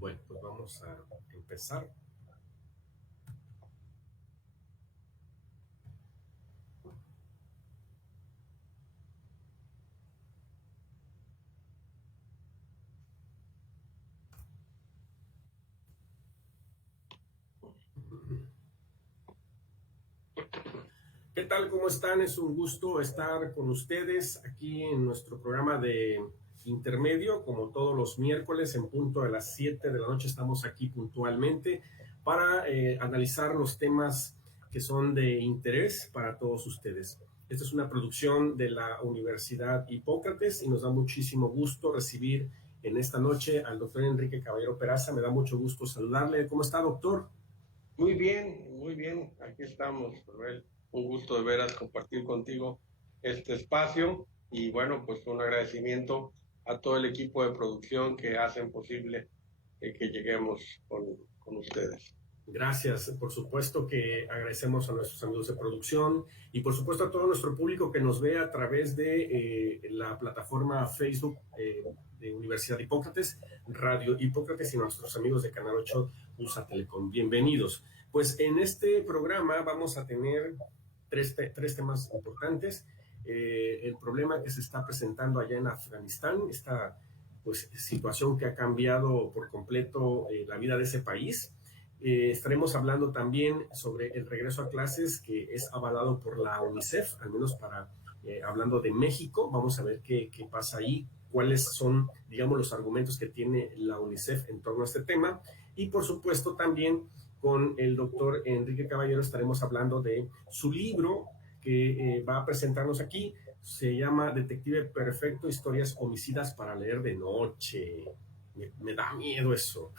Bueno, pues vamos a empezar. ¿Qué tal? ¿Cómo están? Es un gusto estar con ustedes aquí en nuestro programa de intermedio, como todos los miércoles en punto de las 7 de la noche estamos aquí puntualmente para analizar los temas que son de interés para todos ustedes. Esta es una producción de la Universidad Hipócrates y nos da muchísimo gusto recibir en esta noche al doctor Enrique Caballero Peraza. Me da mucho gusto saludarle. ¿Cómo está, doctor? Muy bien, muy bien. Aquí estamos, Manuel. Un gusto de veras compartir contigo este espacio y bueno, pues un agradecimiento a todo el equipo de producción que hacen posible que lleguemos con ustedes. Gracias, por supuesto que agradecemos a nuestros amigos de producción y por supuesto a todo nuestro público que nos ve a través de la plataforma Facebook de Universidad Hipócrates, Radio Hipócrates y nuestros amigos de Canal 8 USA Telecom. Bienvenidos. Pues en este programa vamos a tener tres temas importantes. El problema que se está presentando allá en Afganistán, esta pues, situación que ha cambiado por completo la vida de ese país. Estaremos hablando también sobre el regreso a clases que es avalado por la UNICEF, al menos para hablando de México. Vamos a ver qué pasa ahí, cuáles son, digamos, los argumentos que tiene la UNICEF en torno a este tema. Y por supuesto también con el doctor Enrique Caballero estaremos hablando de su libro que va a presentarnos aquí. Se llama Detective Perfecto, historias homicidas para leer de noche. Me da miedo eso.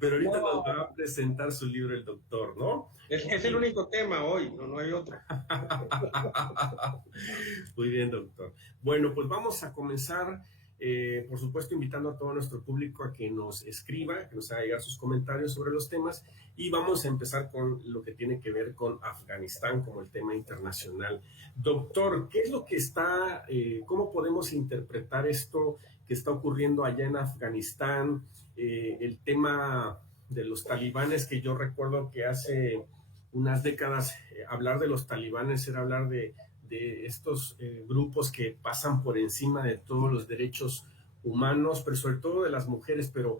Pero ahorita nos va a presentar su libro el doctor, ¿no? Es el único tema hoy, no hay otro. Muy bien, doctor. Bueno, pues vamos a comenzar, por supuesto, invitando a todo nuestro público a que nos escriba, que nos haga llegar sus comentarios sobre los temas y vamos a empezar con lo que tiene que ver con Afganistán como el tema internacional. Doctor, ¿qué es lo que está, cómo podemos interpretar esto que está ocurriendo allá en Afganistán? El tema de los talibanes, que yo recuerdo que hace unas décadas hablar de los talibanes era hablar de estos grupos que pasan por encima de todos los derechos humanos, pero sobre todo de las mujeres. Pero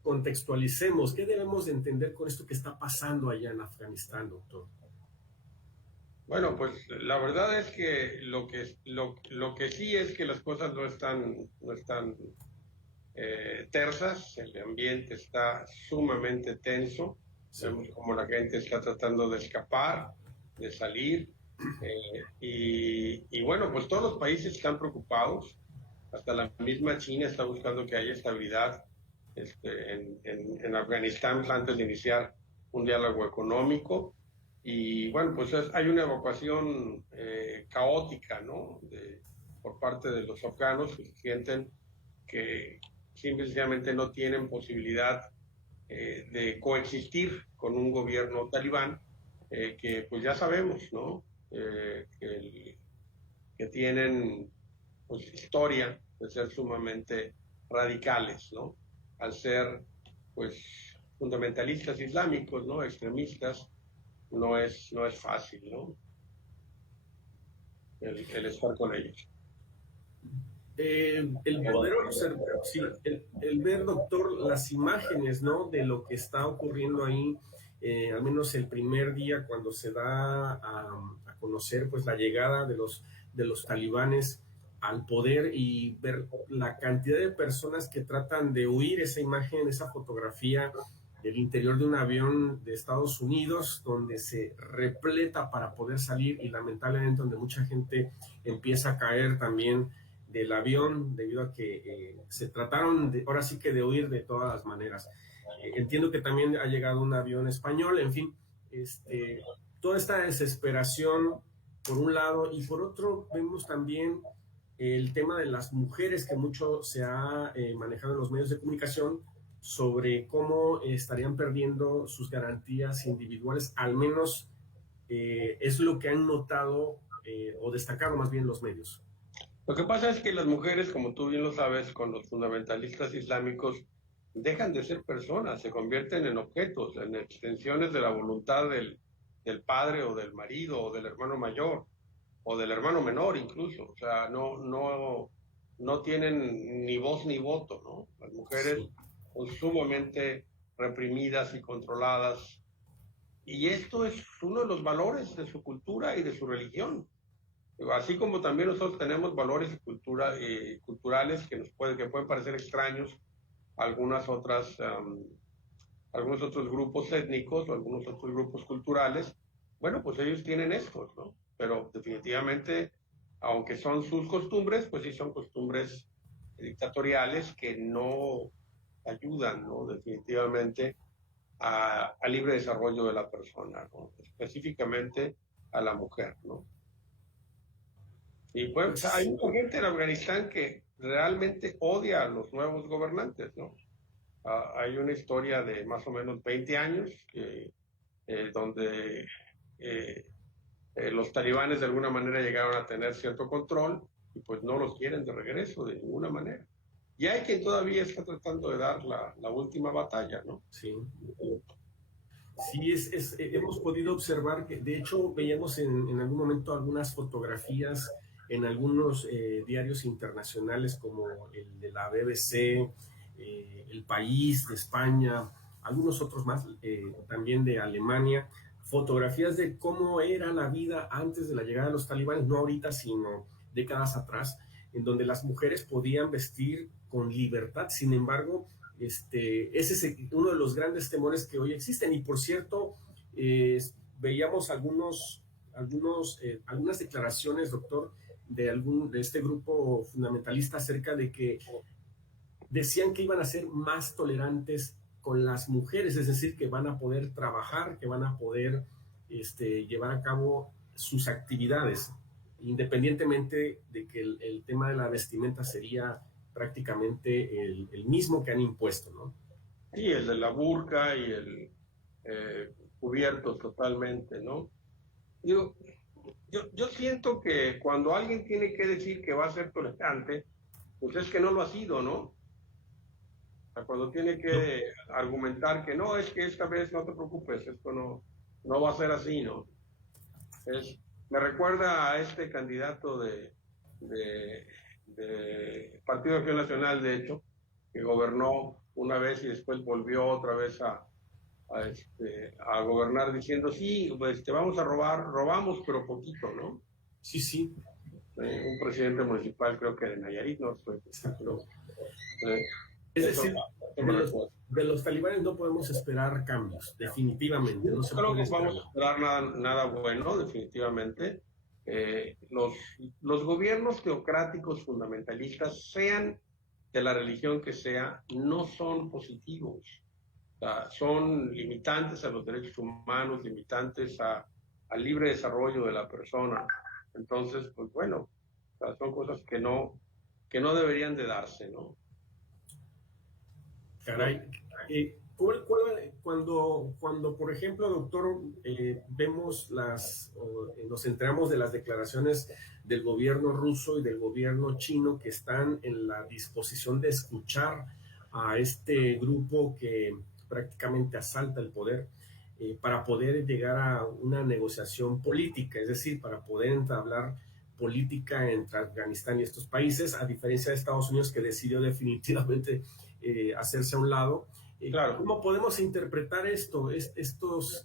contextualicemos, ¿qué debemos de entender con esto que está pasando allá en Afganistán, doctor? Bueno, pues la verdad es que lo que sí es que las cosas no están tersas, el ambiente está sumamente tenso, Sí. vemos como la gente está tratando de escapar, de salir, y bueno, pues todos los países están preocupados, hasta la misma China está buscando que haya estabilidad en Afganistán antes de iniciar un diálogo económico, y bueno, pues hay una evacuación caótica, ¿no? Por parte de los afganos que sienten que simplemente no tienen posibilidad de coexistir con un gobierno talibán que pues ya sabemos, ¿no? Que tienen pues historia de ser sumamente radicales, ¿no? Al ser pues fundamentalistas islámicos, ¿no? Extremistas, no es fácil, ¿no? El estar con ellos. El poder observar, sí, el ver, doctor, las imágenes, ¿no? De lo que está ocurriendo ahí, al menos el primer día cuando se da a conocer, pues, la llegada de los talibanes al poder y ver la cantidad de personas que tratan de huir, esa imagen, esa fotografía del interior de un avión de Estados Unidos, donde se repleta para poder salir y lamentablemente donde mucha gente empieza a caer también del avión debido a que se trataron ahora sí que de huir de todas las maneras. Entiendo que también ha llegado un avión español, en fin, toda esta desesperación por un lado y por otro vemos también el tema de las mujeres que mucho se ha manejado en los medios de comunicación sobre cómo estarían perdiendo sus garantías individuales, al menos es lo que han notado o destacado más bien los medios. Lo que pasa es que las mujeres, como tú bien lo sabes, con los fundamentalistas islámicos, dejan de ser personas, se convierten en objetos, en extensiones de la voluntad del padre o del marido o del hermano mayor o del hermano menor incluso. O sea, no tienen ni voz ni voto, ¿no? Las mujeres Sí, son sumamente reprimidas y controladas. Y esto es uno de los valores de su cultura y de su religión. Así como también nosotros tenemos valores culturales que pueden parecer extraños a algunos otros grupos étnicos o algunos otros grupos culturales, bueno, pues ellos tienen estos, ¿no? Pero definitivamente, aunque son sus costumbres, pues sí son costumbres dictatoriales que no ayudan, ¿no? Definitivamente al libre desarrollo de la persona, ¿no? Específicamente a la mujer, ¿no? Y pues hay pues mucha gente en Afganistán que realmente odia a los nuevos gobernantes, ¿no? Hay una historia de más o menos 20 años donde eh, los talibanes de alguna manera llegaron a tener cierto control y pues no los quieren de regreso de ninguna manera. Y hay quien todavía está tratando de dar la última batalla, ¿no? sí. Sí, hemos podido observar que, de hecho, veíamos en algún momento algunas fotografías en algunos diarios internacionales como el de la BBC, El País de España, algunos otros más, también de Alemania, fotografías de cómo era la vida antes de la llegada de los talibanes, no ahorita, sino décadas atrás, en donde las mujeres podían vestir con libertad. Sin embargo, ese es uno de los grandes temores que hoy existen. Y por cierto, veíamos algunas declaraciones, doctor, de este grupo fundamentalista acerca de que decían que iban a ser más tolerantes con las mujeres, es decir, que van a poder trabajar, que van a poder llevar a cabo sus actividades, independientemente de que el tema de la vestimenta sería prácticamente el mismo que han impuesto, ¿no? Sí, el de la burka y el cubierto totalmente, ¿no? Digo, yo siento que cuando alguien tiene que decir que va a ser tolerante, pues es que no lo ha sido, ¿no? O sea, cuando tiene No, que argumentar que no, es que esta vez no te preocupes, esto no va a ser así, ¿no? Es, me recuerda a este candidato de Partido de Acción Nacional, de hecho, que gobernó una vez y después volvió otra vez a gobernar diciendo, sí, pues te vamos a robar, robamos, pero poquito, ¿no? sí, sí, Un presidente municipal, creo que de Nayarit, no estoy exacto. seguro. Eh, Es eso, decir, eso me recuerda. de los talibanes no podemos esperar cambios, definitivamente, No no se creo puede que vamos esperar. a esperar nada bueno, definitivamente. Eh, los, los gobiernos teocráticos fundamentalistas, sean de la religión que sea, no son positivos. O sea, son limitantes a los derechos humanos, limitantes al libre desarrollo de la persona. Entonces, pues bueno, o sea, son cosas que no deberían de darse, ¿no? No. Caray. Cuando, por ejemplo, doctor, vemos nos enteramos de las declaraciones del gobierno ruso y del gobierno chino que están en la disposición de escuchar a este grupo que prácticamente asalta el poder, para poder llegar a una negociación política, es decir, para poder entablar política entre Afganistán y estos países, a diferencia de Estados Unidos que decidió definitivamente hacerse a un lado. Claro. ¿Cómo podemos interpretar esto, a estos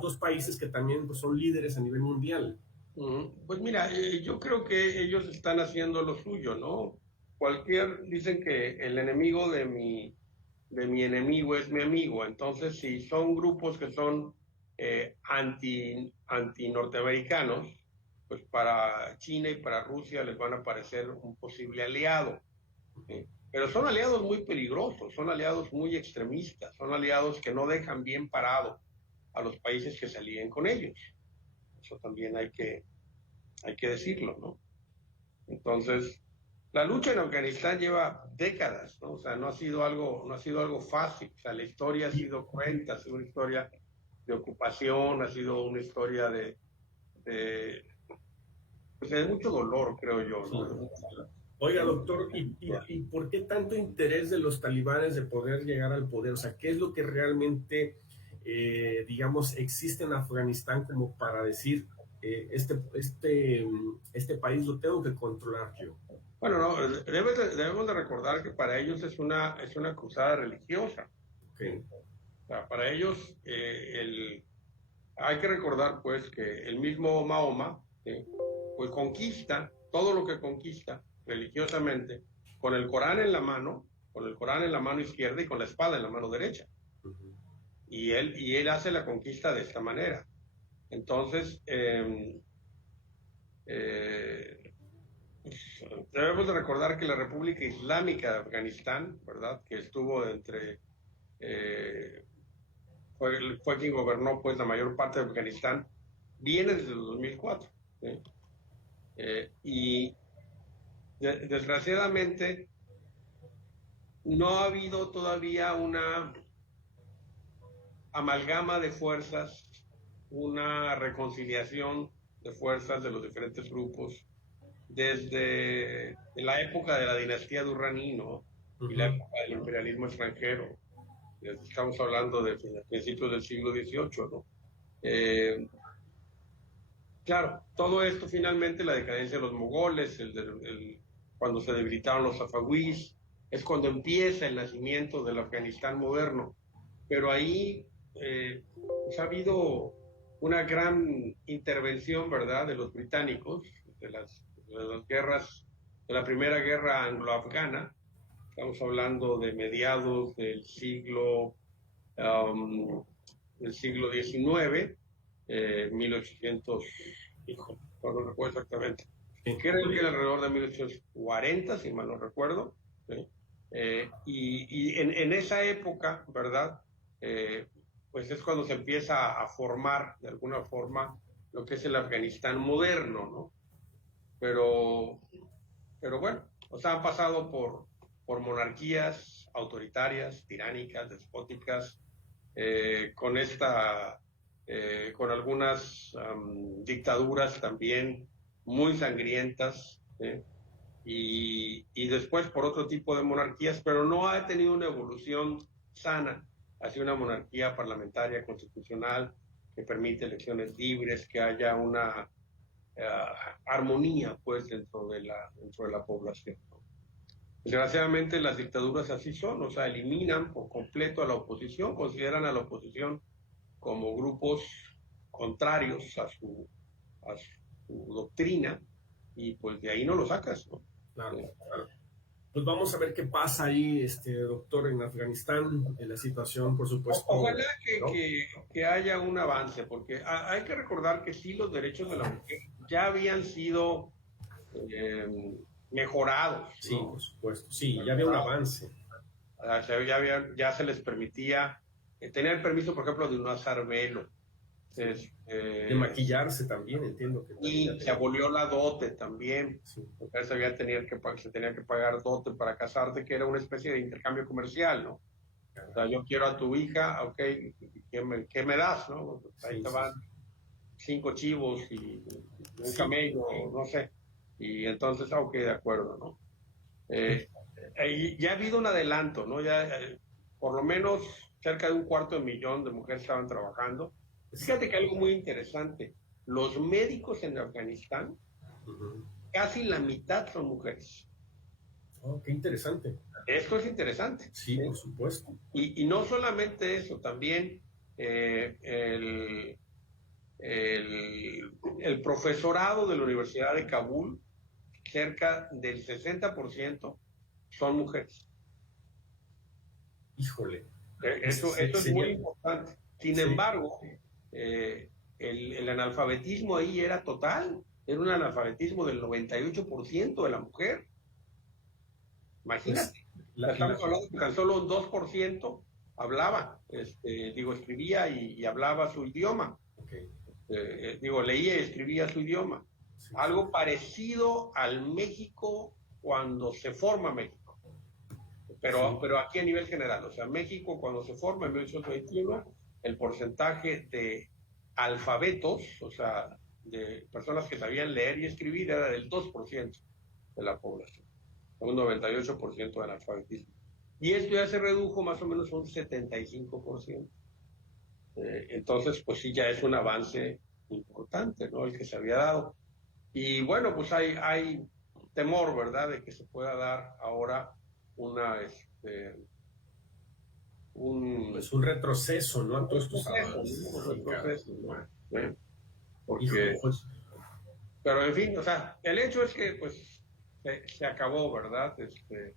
dos países que también pues, son líderes a nivel mundial? Pues mira, yo creo que ellos están haciendo lo suyo, ¿no? Dicen que el enemigo de mi enemigo es mi amigo. Entonces, si son grupos que son anti norteamericanos, pues para China y para Rusia les van a parecer un posible aliado. ¿Sí? Pero son aliados muy peligrosos, son aliados muy extremistas, son aliados que no dejan bien parado a los países que se alíen con ellos. Eso también hay que decirlo, ¿no? Entonces, la lucha en Afganistán lleva décadas, ¿no? O sea, no ha sido algo fácil. O sea, la historia ha sido cruenta, ha sido una historia de ocupación, ha sido una historia de, pues de mucho dolor, creo yo, Sí. ¿no? Oiga, doctor, ¿y por qué tanto interés de los talibanes de poder llegar al poder? O sea, ¿qué es lo que realmente, digamos, existe en Afganistán como para decir, este país lo tengo que controlar yo? Bueno, no, debemos de recordar que para ellos es una cruzada religiosa. Okay. O sea, para ellos hay que recordar pues que el mismo Mahoma, ¿sí? Pues conquista todo lo que conquista religiosamente con el Corán en la mano, con el Corán en la mano izquierda y con la espada en la mano derecha. Uh-huh. Y él hace la conquista de esta manera. Entonces, debemos de recordar que la República Islámica de Afganistán, ¿verdad? Que estuvo eh, fue quien gobernó pues la mayor parte de Afganistán, viene desde el 2004. ¿Sí? Y desgraciadamente no ha habido todavía una amalgama de fuerzas, una reconciliación de fuerzas de los diferentes grupos desde la época de la dinastía Durrani, ¿no? Y la época del imperialismo extranjero. Estamos hablando de principios del siglo XVIII, ¿no? Claro, todo esto finalmente, la decadencia de los mogoles, cuando se debilitaron los safawís, es cuando empieza el nacimiento del Afganistán moderno. Pero ahí pues ha habido una gran intervención, ¿verdad?, de los británicos, de las guerras, de la primera guerra anglo-afgana. Estamos hablando de mediados del siglo XIX, 1800, hijo, no recuerdo exactamente. Creo que era alrededor de 1840, si mal no recuerdo. ¿Sí? Y en esa época, ¿verdad? Pues es cuando se empieza a formar, de alguna forma, lo que es el Afganistán moderno, ¿no? Pero bueno, o sea, han pasado por monarquías autoritarias, tiránicas, despóticas, con algunas dictaduras también muy sangrientas, ¿eh? Y después por otro tipo de monarquías, pero no ha tenido una evolución sana hacia una monarquía parlamentaria constitucional que permite elecciones libres, que haya una armonía pues dentro de la población, ¿no? Desgraciadamente las dictaduras así son, o sea, eliminan por completo a la oposición, consideran a la oposición como grupos contrarios a su doctrina, y pues de ahí no lo sacas, ¿no? Claro, claro. Pues vamos a ver qué pasa ahí, doctor, en Afganistán, en la situación, por supuesto. Ojalá ¿no? que haya un avance, porque hay que recordar que sí, los derechos de la mujer ya habían sido mejorados, ¿no? Sí, por supuesto. Sí, ya había un avance. Ya se les permitía tener el permiso, por ejemplo, de no usar velo. De maquillarse también, entiendo que y se abolió la dote también. Sí. Se tenía que pagar dote para casarte, que era una especie de intercambio comercial, ¿no? O sea, yo quiero a tu hija, ok, ¿qué me das, no? Ahí te van 5 chivos y un camello, no sé. Y entonces, ok, de acuerdo, ¿no? Ya ha habido un adelanto, ¿no? Ya, por lo menos cerca de 250,000 de mujeres estaban trabajando. Fíjate que algo muy interesante, los médicos en Afganistán, casi la mitad son mujeres. Oh, qué interesante. Esto es interesante. Sí, por supuesto. Y no solamente eso, también el profesorado de la Universidad de Kabul, cerca del 60% son mujeres. Híjole. Eso es muy importante. Sin embargo, el analfabetismo ahí era total. Era un analfabetismo del 98% de la mujer. Imagínate. Estamos hablando que tan solo un 2% hablaba, escribía y hablaba su idioma. Okay. Leía y escribía su idioma. Sí. Algo parecido al México cuando se forma México. Pero aquí a nivel general, o sea, México cuando se forma en 1821, el porcentaje de alfabetos, o sea, de personas que sabían leer y escribir, era del 2% de la población. un 98% de analfabetismo. Y esto ya se redujo más o menos a un 75%. Entonces, pues sí, ya es un avance importante, ¿no? El que se había dado. Y bueno, pues hay temor, ¿verdad?, de que se pueda dar ahora pues un retroceso, ¿no? A todos estos avances. Un retroceso, ¿no? Híjole, Porque, pues, pero en fin, o sea, el hecho es que pues se acabó, ¿verdad? Se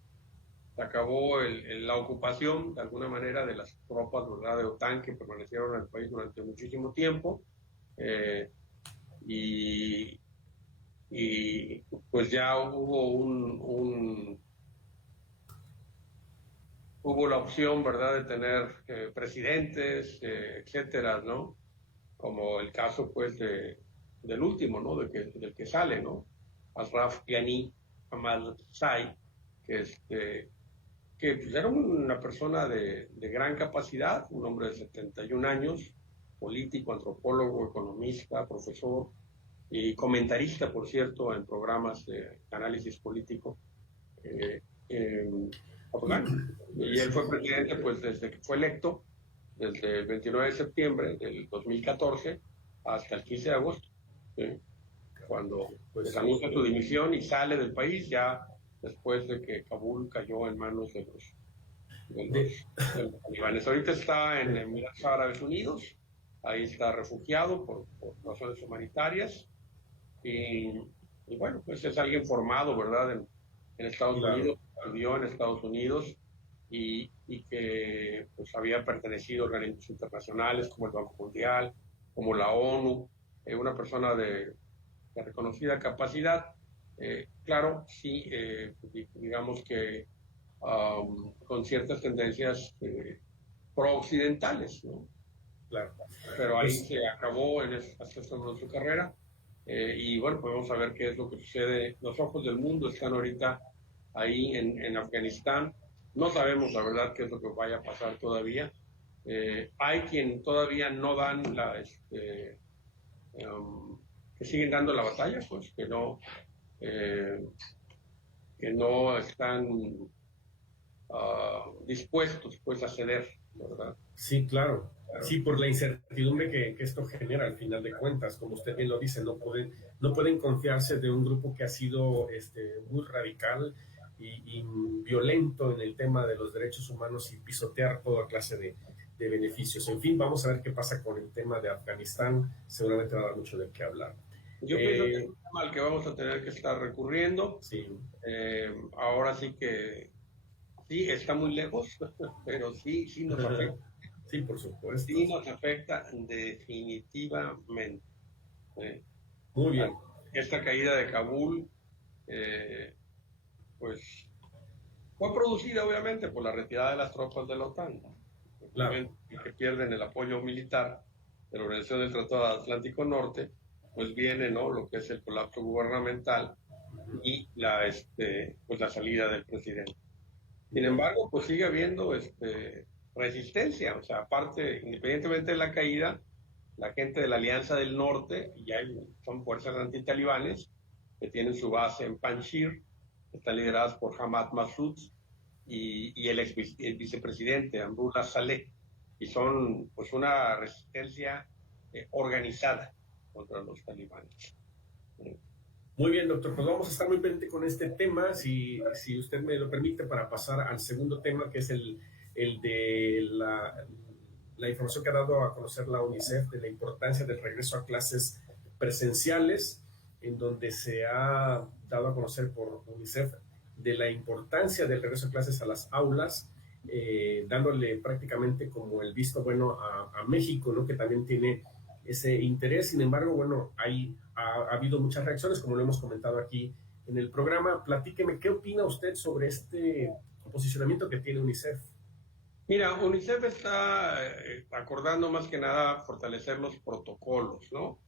acabó la ocupación, de alguna manera, de las tropas, ¿verdad?, de OTAN que permanecieron en el país durante muchísimo tiempo. Y pues ya hubo la opción, ¿verdad?, de tener presidentes, etcétera, ¿no? Como el caso, pues, del último, ¿no? Del que sale, ¿no? Ashraf Ghani Ahmadzai, que pues, era una persona de gran capacidad, un hombre de 71 años, político, antropólogo, economista, profesor y comentarista, por cierto, en programas de análisis político afgano. Y él fue presidente pues desde que fue electo, desde el 29 de septiembre del 2014 hasta el 15 de agosto, ¿sí? Cuando pues anuncia su dimisión y sale del país ya después de que Kabul cayó en manos de los talibanes. Ahorita está en Emiratos Árabes Unidos, ahí está refugiado por razones humanitarias y bueno, pues es alguien formado, ¿verdad?, en Estados Unidos, vivió en Estados Unidos y que pues había pertenecido a organismos internacionales como el Banco Mundial, como la ONU, una persona de reconocida capacidad. Claro, sí, digamos que con ciertas tendencias pro-occidentales, ¿no? Claro. Pero ahí se acabó hasta este momento de su carrera. Y bueno, pues vamos a ver qué es lo que sucede. Los ojos del mundo están ahorita ahí en Afganistán. No sabemos la verdad qué es lo que vaya a pasar todavía. Hay quien todavía no dan que siguen dando la batalla, pues que no están dispuestos pues a ceder, ¿verdad? Sí, claro. Sí, por la incertidumbre que esto genera al final de cuentas, como usted bien lo dice, no pueden confiarse de un grupo que ha sido muy radical y violento en el tema de los derechos humanos y pisotear toda clase de beneficios. En fin, vamos a ver qué pasa con el tema de Afganistán. Seguramente va a dar mucho de qué hablar. Yo pienso que es un tema al que vamos a tener que estar recurriendo. Sí. Ahora sí que sí, está muy lejos, pero sí nos afecta. Sí, por supuesto. Sí nos afecta definitivamente. Muy bien. Esta caída de Kabul, pues, fue producida obviamente por la retirada de las tropas de la OTAN, claro, que pierden el apoyo militar de la Organización del Tratado Atlántico Norte, pues viene, ¿no?, lo que es el colapso gubernamental y pues la salida del presidente. Sin embargo, pues sigue habiendo resistencia, o sea, aparte, independientemente de la caída, la gente de la Alianza del Norte, y son fuerzas antitalibanes que tienen su base en Panjshir, están lideradas por Hamad Massoud y el vicepresidente Amrullah Saleh, y son pues una resistencia organizada contra los talibanes. Muy bien, doctor, pues vamos a estar muy pendiente con este tema, si usted me lo permite, para pasar al segundo tema, que es el de la información que ha dado a conocer la UNICEF de la importancia del regreso a clases presenciales, en donde se ha dado a conocer por UNICEF de la importancia del regreso a clases a las aulas, dándole prácticamente como el visto bueno a México, ¿no?, que también tiene ese interés. Sin embargo, bueno, ha habido muchas reacciones, como lo hemos comentado aquí en el programa. Platíqueme, ¿qué opina usted sobre este posicionamiento que tiene UNICEF? Mira, UNICEF está acordando más que nada fortalecer los protocolos, ¿no?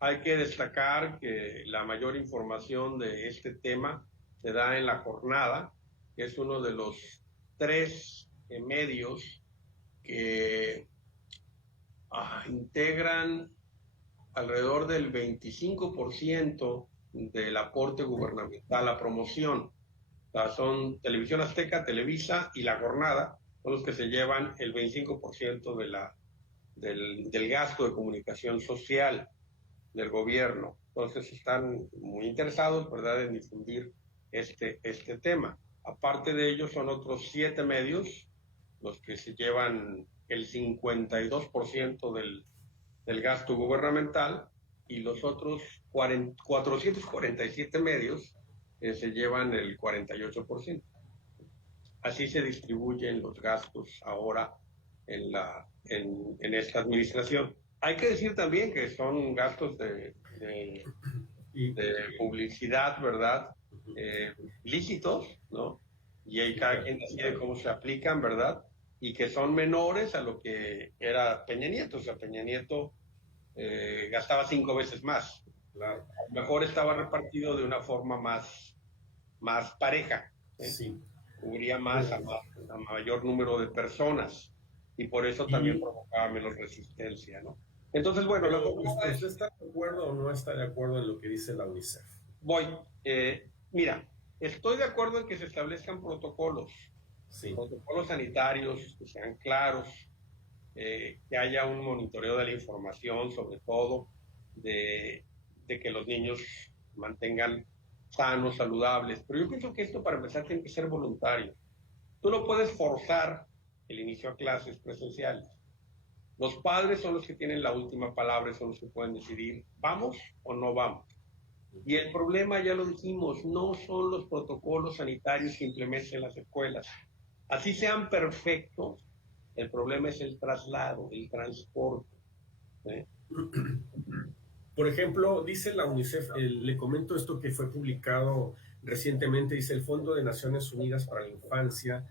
Hay que destacar que la mayor información de este tema se da en La Jornada, que es uno de los 3 medios que integran alrededor del 25% del aporte gubernamental a promoción. sea, son Televisión Azteca, Televisa y La Jornada, son los que se llevan el 25% del gasto de comunicación social del gobierno. Entonces están muy interesados, ¿verdad?, en difundir este tema. Aparte de ellos son otros 7 medios los que se llevan el 52% del gasto gubernamental, y los otros 447 medios se llevan el 48%. Así se distribuyen los gastos ahora en esta administración. Hay que decir también que son gastos de publicidad, ¿verdad? Lícitos, ¿no? Y ahí cada quien decide cómo se aplican, ¿verdad? Y que son menores a lo que era Peña Nieto. O sea, Peña Nieto gastaba 5 veces más. Claro. A lo mejor estaba repartido de una forma más pareja. Sí. Cubría más a mayor número de personas, y por eso también provocaba menos resistencia, ¿no? Entonces, bueno, ¿usted está de acuerdo o no está de acuerdo en lo que dice la UNICEF? Mira, estoy de acuerdo en que se establezcan protocolos, sí, protocolos sanitarios que sean claros, que haya un monitoreo de la información, sobre todo de que los niños mantengan sanos, saludables, pero yo pienso que esto, para empezar, tiene que ser voluntario. Tú no puedes forzar el inicio a clases presenciales. Los padres son los que tienen la última palabra, son los que pueden decidir, ¿vamos o no vamos? Y el problema, ya lo dijimos, no son los protocolos sanitarios que implementen las escuelas. Así sean perfectos, el problema es el traslado, el transporte. Por ejemplo, dice la UNICEF, le comento esto que fue publicado recientemente, dice: el Fondo de Naciones Unidas para la Infancia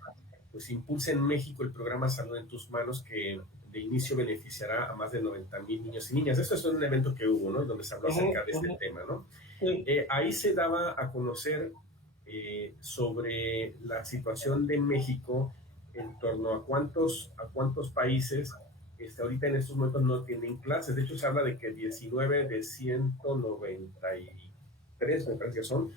pues impulsa en México el programa Salud en tus Manos, que de inicio beneficiará a más de 90,000 niños y niñas. Esto es un evento que hubo, ¿no?, donde se habló acerca de este tema, ¿no? Ahí se daba a conocer sobre la situación de México en torno a cuántos países ahorita en estos momentos no tienen clases. De hecho, se habla de que 19 de 193, me parece que son,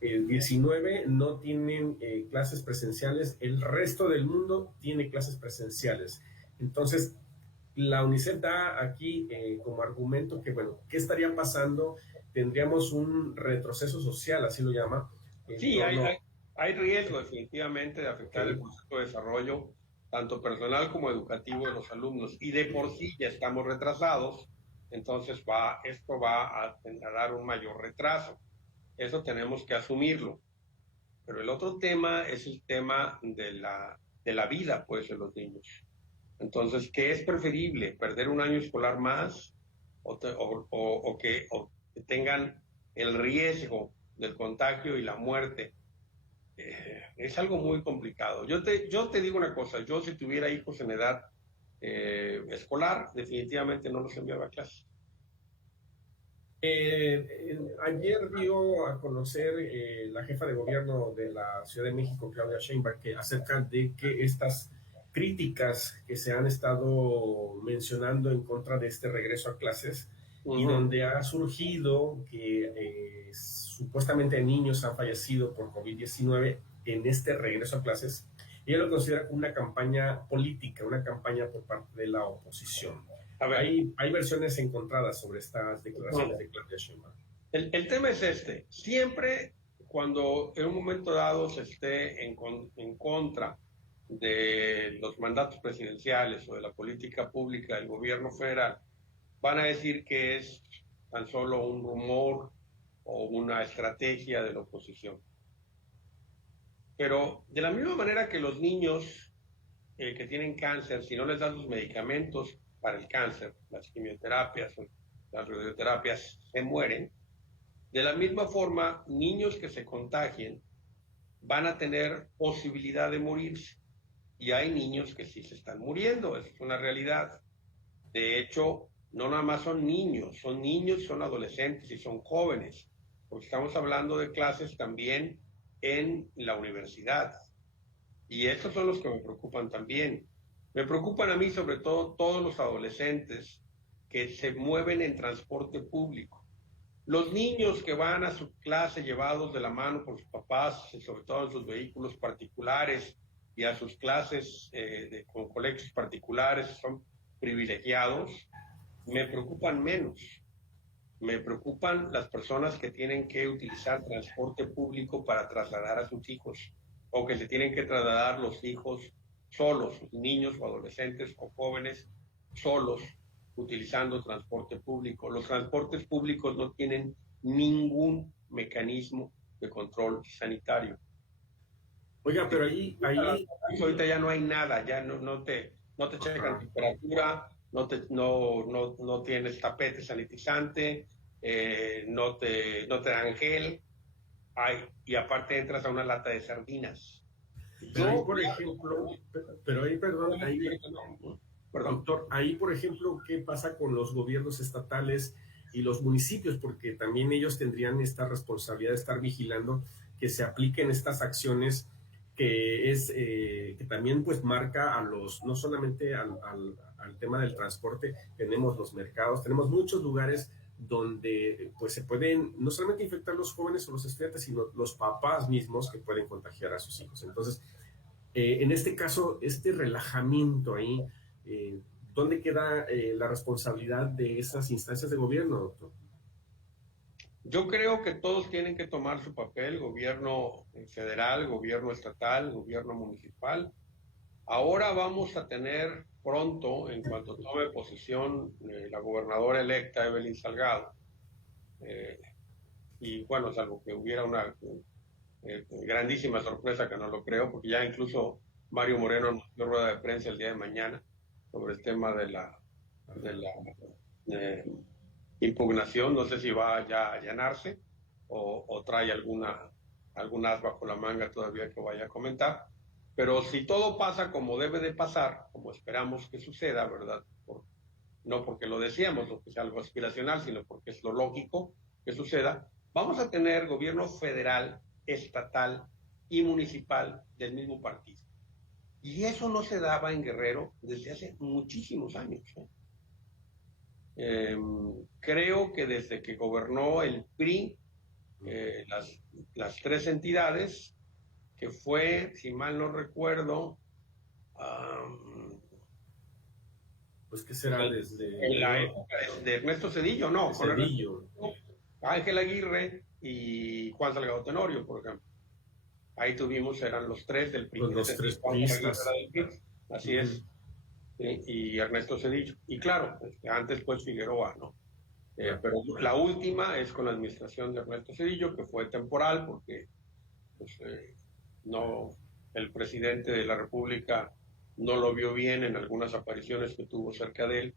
19 no tienen clases presenciales, el resto del mundo tiene clases presenciales. Entonces, la UNICEF da aquí como argumento que, bueno, ¿qué estaría pasando? Tendríamos un retroceso social, así lo llama. Sí, hay riesgo definitivamente de afectar el proceso de desarrollo, tanto personal como educativo, de los alumnos, y de por sí ya estamos retrasados, entonces esto va a dar un mayor retraso. Eso tenemos que asumirlo. Pero el otro tema es el tema de la vida, pues, de los niños. Entonces, ¿qué es preferible? ¿Perder un año escolar más o que tengan el riesgo del contagio y la muerte? Es algo muy complicado. Yo te digo una cosa, yo si tuviera hijos en edad escolar, definitivamente no los enviaba a clase. Ayer dio a conocer la jefa de gobierno de la Ciudad de México, Claudia Sheinbaum, acerca de que estas críticas que se han estado mencionando en contra de este regreso a clases, y donde ha surgido que supuestamente niños han fallecido por COVID-19 en este regreso a clases, ella lo considera como una campaña política, una campaña por parte de la oposición. Hay versiones encontradas sobre estas declaraciones de Claudia Sheinbaum. El tema es este: siempre cuando en un momento dado se esté en contra de los mandatos presidenciales o de la política pública del gobierno federal, van a decir que es tan solo un rumor o una estrategia de la oposición. Pero de la misma manera que los niños que tienen cáncer, si no les dan los medicamentos para el cáncer, las quimioterapias o las radioterapias, se mueren, de la misma forma, niños que se contagien van a tener posibilidad de morirse. Y hay niños que sí se están muriendo, eso es una realidad. De hecho, no nada más son niños, son adolescentes y son jóvenes, porque estamos hablando de clases también en la universidad. Y estos son los que me preocupan también. Me preocupan a mí sobre todo todos los adolescentes que se mueven en transporte público. Los niños que van a su clase llevados de la mano por sus papás, sobre todo en sus vehículos particulares, y a sus clases con colegios particulares, son privilegiados, me preocupan menos. Me preocupan las personas que tienen que utilizar transporte público para trasladar a sus hijos, o que se tienen que trasladar los hijos solos, niños o adolescentes o jóvenes solos, utilizando transporte público. Los transportes públicos no tienen ningún mecanismo de control sanitario. Oiga, pero ahí ahorita ya no hay nada, ya no te checan temperatura, no tienes tapete sanitizante, no te dan gel, y aparte entras a una lata de sardinas. Pero ahí, por ejemplo, doctor, ahí, por ejemplo, ¿qué pasa con los gobiernos estatales y los municipios? Porque también ellos tendrían esta responsabilidad de estar vigilando que se apliquen estas acciones que también pues marca a los, no solamente al tema del transporte, tenemos los mercados, tenemos muchos lugares donde pues se pueden no solamente infectar los jóvenes o los estudiantes, sino los papás mismos que pueden contagiar a sus hijos. Entonces, en este caso, este relajamiento ahí, ¿dónde queda la responsabilidad de esas instancias de gobierno, doctor? Yo creo que todos tienen que tomar su papel, gobierno federal, gobierno estatal, gobierno municipal. Ahora vamos a tener pronto, en cuanto tome posesión la gobernadora electa Evelyn Salgado, y bueno, salvo que hubiera una grandísima sorpresa, que no lo creo, porque ya incluso Mario Moreno anunció rueda de prensa el día de mañana sobre el tema de la impugnación. No sé si va ya a allanarse o trae algún as bajo la manga todavía que vaya a comentar. Pero si todo pasa como debe de pasar, como esperamos que suceda, ¿verdad? No porque lo decíamos, lo que sea algo aspiracional, sino porque es lo lógico que suceda, vamos a tener gobierno federal, estatal y municipal del mismo partido. Y eso no se daba en Guerrero desde hace muchísimos años. Creo que desde que gobernó el PRI, las tres entidades, que fue, si mal no recuerdo, pues que será desde en la época de Ernesto Zedillo, ¿no? Zedillo. Ángel Aguirre y Juan Salgado Tenorio, por ejemplo. Ahí tuvimos, eran los tres del PRI. Los tres priistas. Así es. Y Ernesto Zedillo. Y claro, antes pues Figueroa, ¿no? Pero la última es con la administración de Ernesto Zedillo, que fue temporal porque pues, no, el presidente de la República no lo vio bien en algunas apariciones que tuvo cerca de él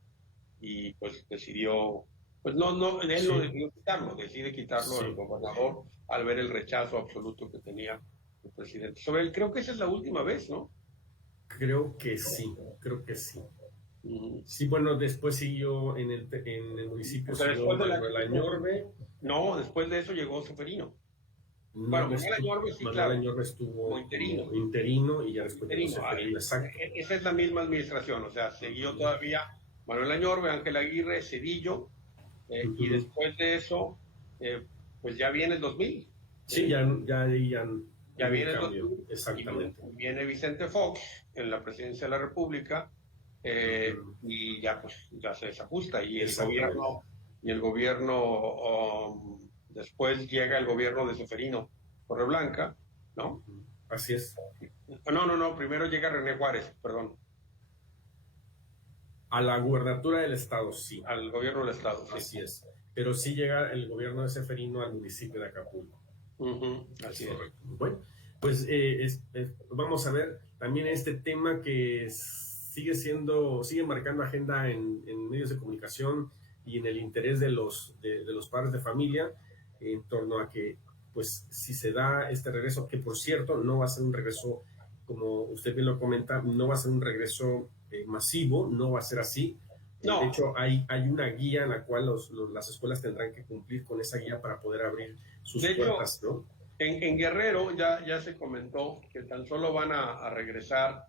y pues decidió, pues él no decidió quitarlo, decide quitarlo al gobernador al ver el rechazo absoluto que tenía el presidente sobre él. Creo que esa es la última vez, ¿no? Creo que sí. Sí, bueno, después siguió en el municipio, o sea, después de Manuel Añorbe. No, después de eso llegó Seferino. No, bueno, Manuel Añorbe sí, claro. Manuel Añorbe estuvo como interino y ya después llegó Seferino, exacto. Esa es la misma administración, o sea, siguió todavía Manuel Añorbe, Ángel Aguirre, Zedillo, y después de eso, pues ya viene el 2000. Sí, ya viene el 2000. Exactamente. Y viene Vicente Fox en la presidencia de la República, y ya pues ya se desajusta y el gobierno después llega el gobierno de Seferino Torreblanca, ¿no? Así es. No, primero llega René Juárez, perdón. A la gubernatura del estado, sí. Al gobierno del estado, sí. Así es. Pero sí llega el gobierno de Seferino al municipio de Acapulco. Así es. Bueno, pues vamos a ver también este tema que sigue marcando agenda en medios de comunicación y en el interés de los padres de familia en torno a que, pues, si se da este regreso, que por cierto no va a ser un regreso, como usted bien lo comenta, no va a ser un regreso masivo, no va a ser así. No. De hecho, hay una guía en la cual las escuelas tendrán que cumplir con esa guía para poder abrir sus puertas, ¿no? En Guerrero ya se comentó que tan solo van a regresar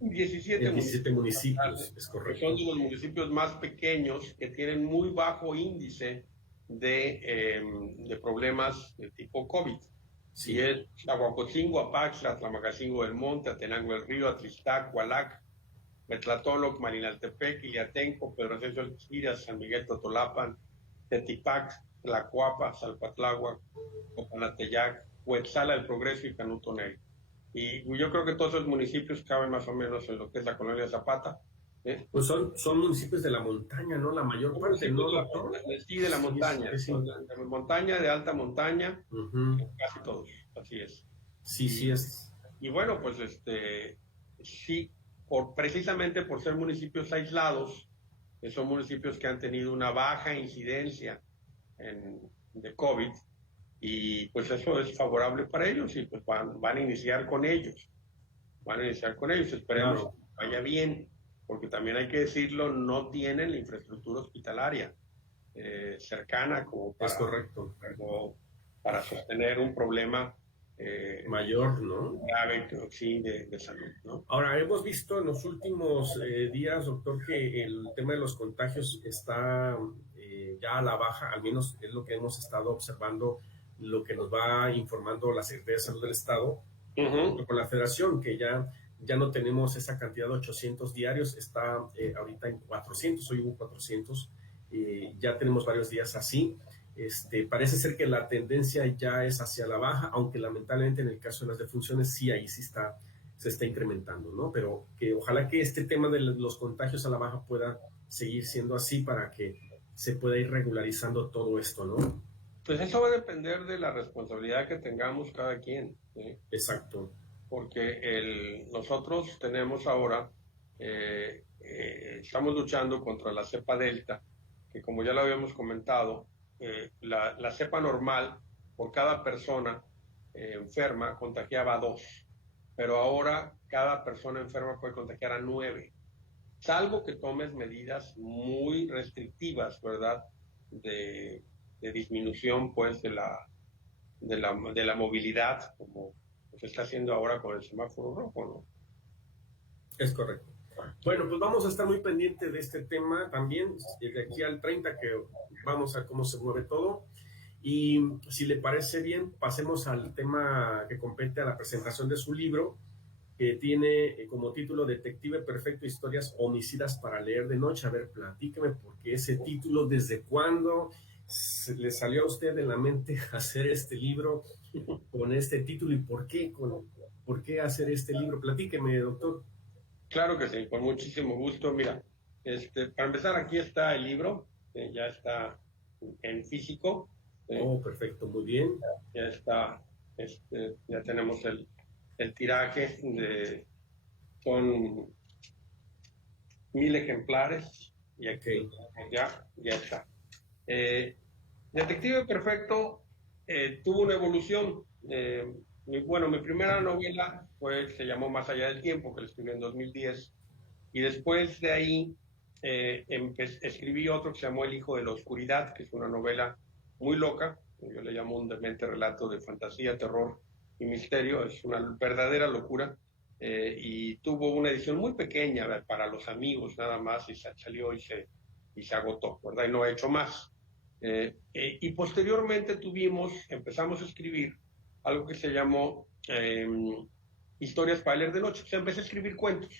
17 municipios, es correcto. Son de los municipios más pequeños que tienen muy bajo índice de problemas de tipo COVID. Sí. Y es Aguacotzingo, Apaxla, Tlamagacingo del Monte, Atenango del Río, Atlistac, Hualac, Metlatoloc, Marinaltepec, Iliatenco, Pedro Ascenso Alquiras, San Miguel Totolapan, Tetipac, Tlacuapa, Salpatláhuac, Opanateyac, Huetzala, El Progreso y Canuto Negro. Y yo creo que todos esos municipios caben más o menos en lo que es la colonia Zapata. Pues son municipios de la montaña, ¿no? La mayor parte, ¿no, doctor? Sí, de la montaña. Sí. De montaña, de alta montaña, casi todos, así es. Sí es. Y bueno, pues sí, precisamente por ser municipios aislados, que son municipios que han tenido una baja incidencia de COVID, y pues eso es favorable para ellos, y pues van a iniciar con ellos. Esperemos que vaya bien, porque también hay que decirlo, no tienen la infraestructura hospitalaria cercana como para sostener un problema mayor, ¿no? Grave, sí, de salud, ¿no? Ahora, hemos visto en los últimos días, doctor, que el tema de los contagios está ya a la baja, al menos es lo que hemos estado observando, lo que nos va informando la Secretaría de Salud del Estado, con la Federación, que ya no tenemos esa cantidad de 800 diarios, está ahorita en 400, hoy hubo 400, ya tenemos varios días así. Parece ser que la tendencia ya es hacia la baja, aunque lamentablemente en el caso de las defunciones sí, ahí sí se está incrementando, ¿no? Pero que ojalá que este tema de los contagios a la baja pueda seguir siendo así para que se pueda ir regularizando todo esto, ¿no? Pues eso va a depender de la responsabilidad que tengamos cada quien, ¿sí? Exacto. Porque nosotros tenemos ahora, estamos luchando contra la cepa Delta, que como ya lo habíamos comentado, la cepa normal, por cada persona enferma, contagiaba a 2, pero ahora cada persona enferma puede contagiar a 9, salvo que tomes medidas muy restrictivas, ¿verdad?, de disminución, pues, de la movilidad, como se está haciendo ahora con el semáforo rojo, ¿no? Es correcto. Bueno, pues vamos a estar muy pendientes de este tema también, de aquí al 30, que vamos a ver cómo se mueve todo. Y si le parece bien, pasemos al tema que compete a la presentación de su libro, que tiene como título Detective Perfecto, historias homicidas para leer de noche. A ver, platíqueme, ¿por qué ese título? ¿Desde cuándo le salió a usted en la mente hacer este libro con este título? ¿Y por qué hacer este libro? Platíqueme, doctor. Claro que sí, con muchísimo gusto. Mira, para empezar, aquí está el libro, ya está en físico. Oh, perfecto, muy bien. Ya está, ya tenemos el tiraje, son 1000 ejemplares, y aquí ya está. Detective Perfecto tuvo una evolución. Mi primera novela se llamó Más allá del tiempo, que la escribí en 2010, y después de ahí escribí otro que se llamó El hijo de la oscuridad, que es una novela muy loca, yo le llamo un demente relato de fantasía, terror y misterio, es una verdadera locura, y tuvo una edición muy pequeña para los amigos nada más, y salió y se agotó, ¿verdad? Y no ha hecho más. Y posteriormente empezamos a escribir algo que se llamó Historias para leer de noche. O sea, empecé a escribir cuentos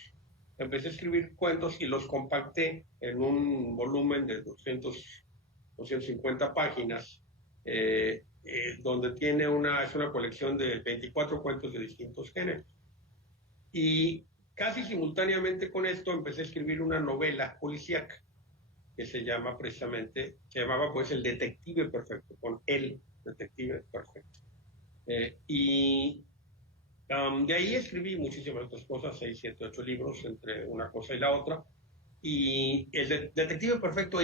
y los compacté en un volumen de 250 páginas, donde es una colección de 24 cuentos de distintos géneros. Y casi simultáneamente con esto empecé a escribir una novela policíaca que se llamaba pues El Detective Perfecto, con El Detective Perfecto. Y de ahí escribí muchísimas otras cosas, 6, 7, 8 libros entre una cosa y la otra. Y el Detective Perfecto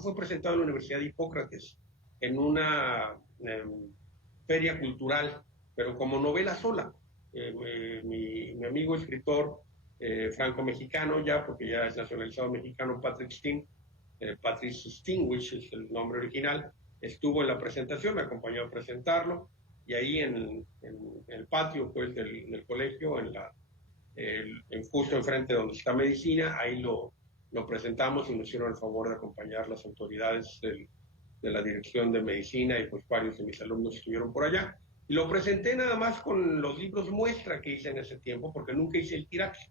fue presentado en la Universidad de Hipócrates en una feria cultural, pero como novela sola. Mi amigo escritor franco-mexicano, porque ya es nacionalizado mexicano, Patrick Stingwich es el nombre original, estuvo en la presentación, me acompañó a presentarlo, y ahí en el patio, pues, del colegio, en justo enfrente de donde está medicina, ahí lo presentamos y nos hicieron el favor de acompañar las autoridades de la dirección de medicina y pues varios de mis alumnos estuvieron por allá. Y lo presenté nada más con los libros muestra que hice en ese tiempo, porque nunca hice el tiraje.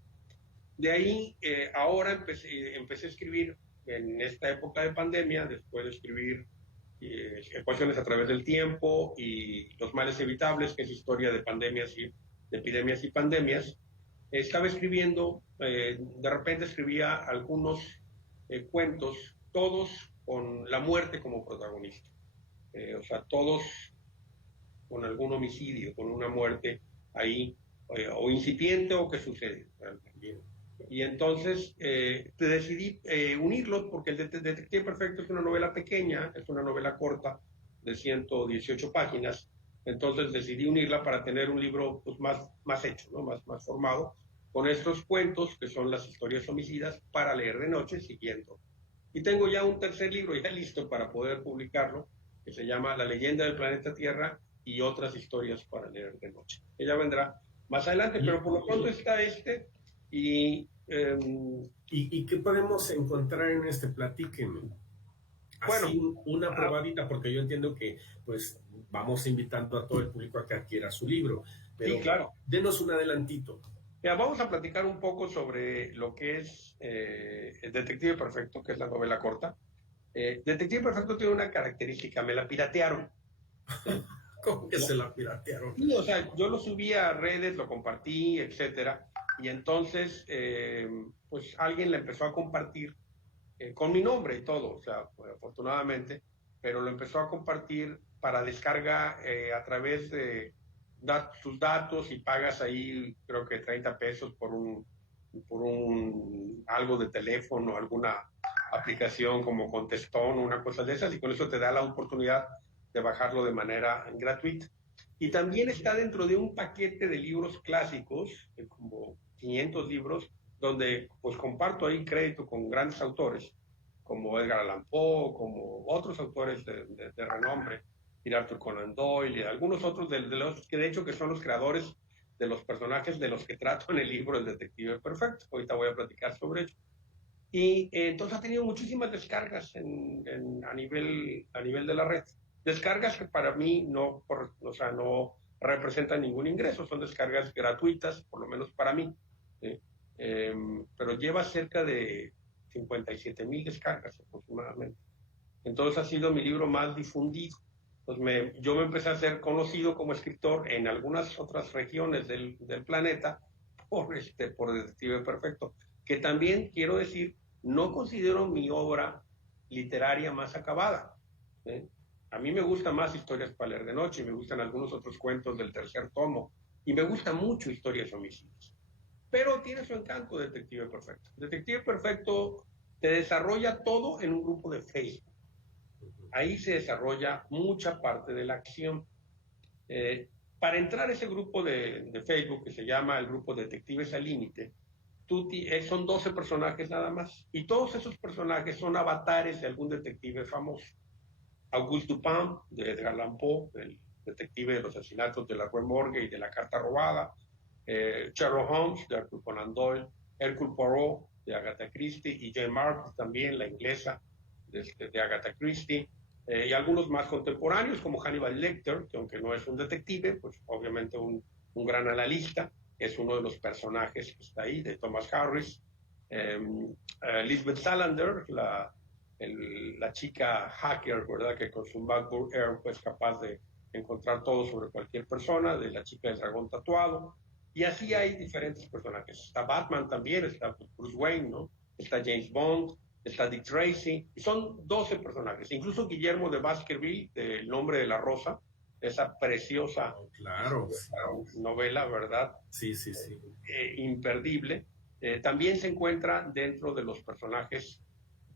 De ahí, ahora empecé a escribir en esta época de pandemia, después de escribir Ecuaciones a través del tiempo y Los males evitables, que es historia de pandemias y de epidemias y pandemias. Estaba escribiendo, de repente escribía algunos cuentos, todos con la muerte como protagonista. O sea, todos con algún homicidio, con una muerte ahí, o incipiente o que sucede. Y entonces decidí unirlo porque el Detective Perfecto es una novela pequeña, es una novela corta de 118 páginas. Entonces decidí unirla para tener un libro pues, más hecho, ¿no? más formado, con estos cuentos que son las historias homicidas para leer de noche siguiendo. Y tengo ya un tercer libro ya listo para poder publicarlo, que se llama La leyenda del planeta Tierra y otras historias para leer de noche. Ella vendrá más adelante, pero por lo pronto está este. ¿Y qué podemos encontrar en este? Platíquenme. Así, bueno, una probadita, porque yo entiendo que pues vamos invitando a todo el público a que adquiera su libro. Pero sí, claro. Denos un adelantito. Ya, vamos a platicar un poco sobre lo que es el Detective Perfecto, que es la novela corta. Detective Perfecto tiene una característica, me la piratearon. ¿Cómo que se la piratearon? Sí, o sea, yo lo subí a redes, lo compartí, etcétera, y entonces, pues alguien le empezó a compartir con mi nombre y todo, o sea, afortunadamente, pero lo empezó a compartir para descarga a través de tus datos y pagas ahí, creo que 30 pesos por algo de teléfono, alguna aplicación como Contestón, una cosa de esas, y con eso te da la oportunidad de bajarlo de manera gratuita. Y también está dentro de un paquete de libros clásicos, como 500 libros, donde pues comparto ahí crédito con grandes autores, como Edgar Allan Poe, como otros autores de renombre, Arthur Conan Doyle, y algunos otros de los que de hecho que son los creadores de los personajes de los que trato en el libro El Detective Perfecto. Ahorita voy a platicar sobre ello. Y entonces ha tenido muchísimas descargas a nivel de la red. Descargas que para mí no representan ningún ingreso, son descargas gratuitas, por lo menos para mí. Pero lleva cerca de 57,000 descargas aproximadamente. Entonces ha sido mi libro más difundido. Pues yo me empecé a hacer conocido como escritor en algunas otras regiones del planeta por Detective Perfecto, que también quiero decir, no considero mi obra literaria más acabada. A mí me gustan más Historias para leer de noche, me gustan algunos otros cuentos del tercer tomo, y me gustan mucho Historias homicidas. Pero tiene su encanto Detective Perfecto. Detective Perfecto te desarrolla todo en un grupo de Facebook. Ahí se desarrolla mucha parte de la acción. Para entrar a ese grupo de Facebook, que se llama el grupo Detectives al Límite, son 12 personajes nada más. Y todos esos personajes son avatares de algún detective famoso. Auguste Dupin, de Edgar Allan Poe, el detective de los asesinatos de la Rue Morgue y de la carta robada. Sherlock Holmes, de Arthur Conan Doyle. Hercule Poirot, de Agatha Christie. Y Jane Marple, también la inglesa, de Agatha Christie. Y algunos más contemporáneos, como Hannibal Lecter, que aunque no es un detective, pues obviamente un gran analista, es uno de los personajes que está ahí, de Thomas Harris. Lisbeth Salander, la chica hacker, ¿verdad?, que con su MacBook Air es capaz de encontrar todo sobre cualquier persona, de la chica del dragón tatuado. Y así hay diferentes personajes. Está Batman también, está Bruce Wayne, ¿no? Está James Bond, está Dick Tracy, y son 12 personajes. Incluso Guillermo de Baskerville, de El nombre de la rosa, esa preciosa novela, ¿verdad? Sí. Imperdible. También se encuentra dentro de los personajes,